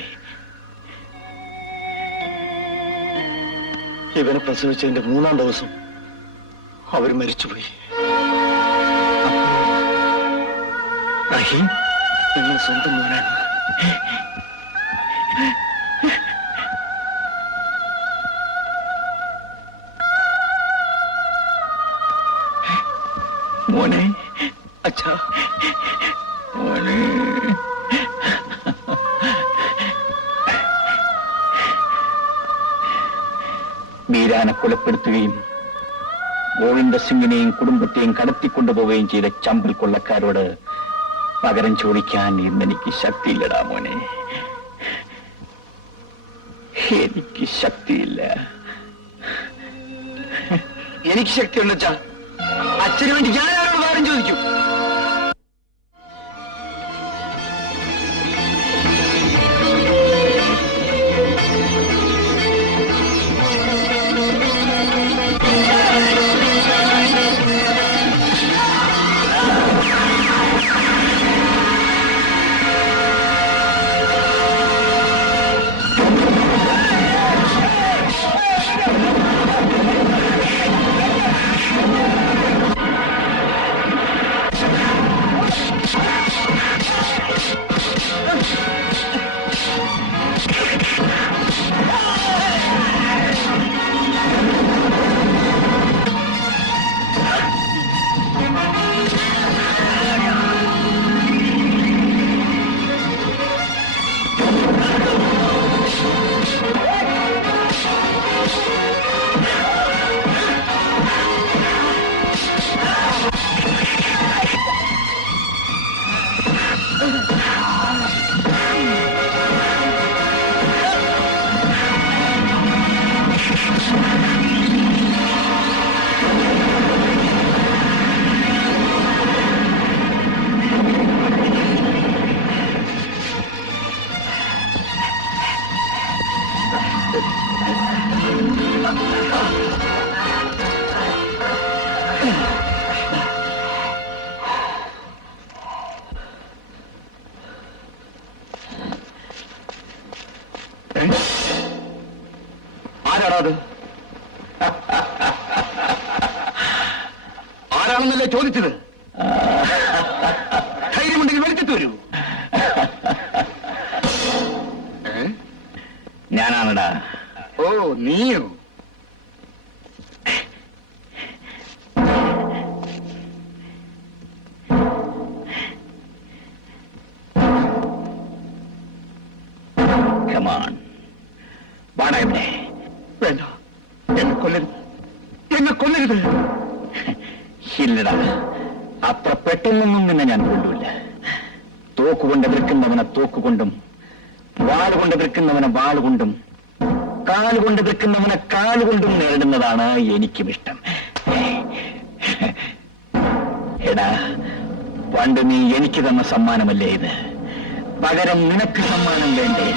ഇവനെ പ്രസവിച്ചതിന്റെ 3-ാം ദിവസം അവർ മരിച്ചുപോയി. റഹീം നിങ്ങൾ സ്വന്തം മോനാണ്. മോനെ, അച്ഛാ, മോനെ. മീരാനെ കൊലപ്പെടുത്തുകയും ഗോവിന്ദ സിംഗിനെയും കുടുംബത്തെയും കടത്തിക്കൊണ്ടുപോവുകയും ചെയ്ത ചമ്പൽ കൊള്ളക്കാരോട് പകരം ചോദിക്കാൻ ഇന്നെനിക്ക് ശക്തിയില്ലടാ മോനെ. എനിക്ക് ശക്തിയില്ല. എനിക്ക് ശക്തിയുണ്ട് അച്ഛാ. അച്ഛന് വേണ്ടി ഞാൻ ആരോട് പകരം ചോദിക്കും? ആരാണത്? ആരാണെന്നല്ലേ ചോദിച്ചത്? ധൈര്യമുണ്ടെങ്കിൽ വിളിച്ചിട്ട് വരൂ. ഞാനാണടാ. ഓ, നീയോ? Come on. വാടാ ഇവിടെ. വേണ്ട, എന്നെ കൊല്ലരുത്, എന്നെ കൊല്ലരുത്. ഇല്ലടാ, അത്ര പെട്ടെന്നൊന്നും നിന്നെ ഞാൻ കൊല്ലൂല്ല. തോക്കുകൊണ്ട് എതിർക്കുന്നവനെ തോക്കുകൊണ്ടും, വാളുകൊണ്ട് എതിർക്കുന്നവനെ വാളുകൊണ്ടും, കാലുകൊണ്ട് എതിർക്കുന്നവനെ കാലുകൊണ്ടും നേരിടുന്നതാണ് എനിക്കും ഇഷ്ടം. എടാ, പണ്ട് നീ എനിക്ക് തന്ന സമ്മാനമല്ലേ ഇത്? പകരം നിനക്ക് സമ്മാനം വേണ്ടേ?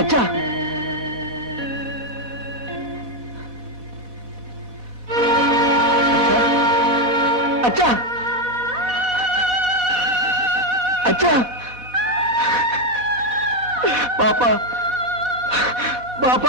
അച്ഛാ, അച്ഛാ, അച്ഛാ, പാപ്പ, പാപ്പ.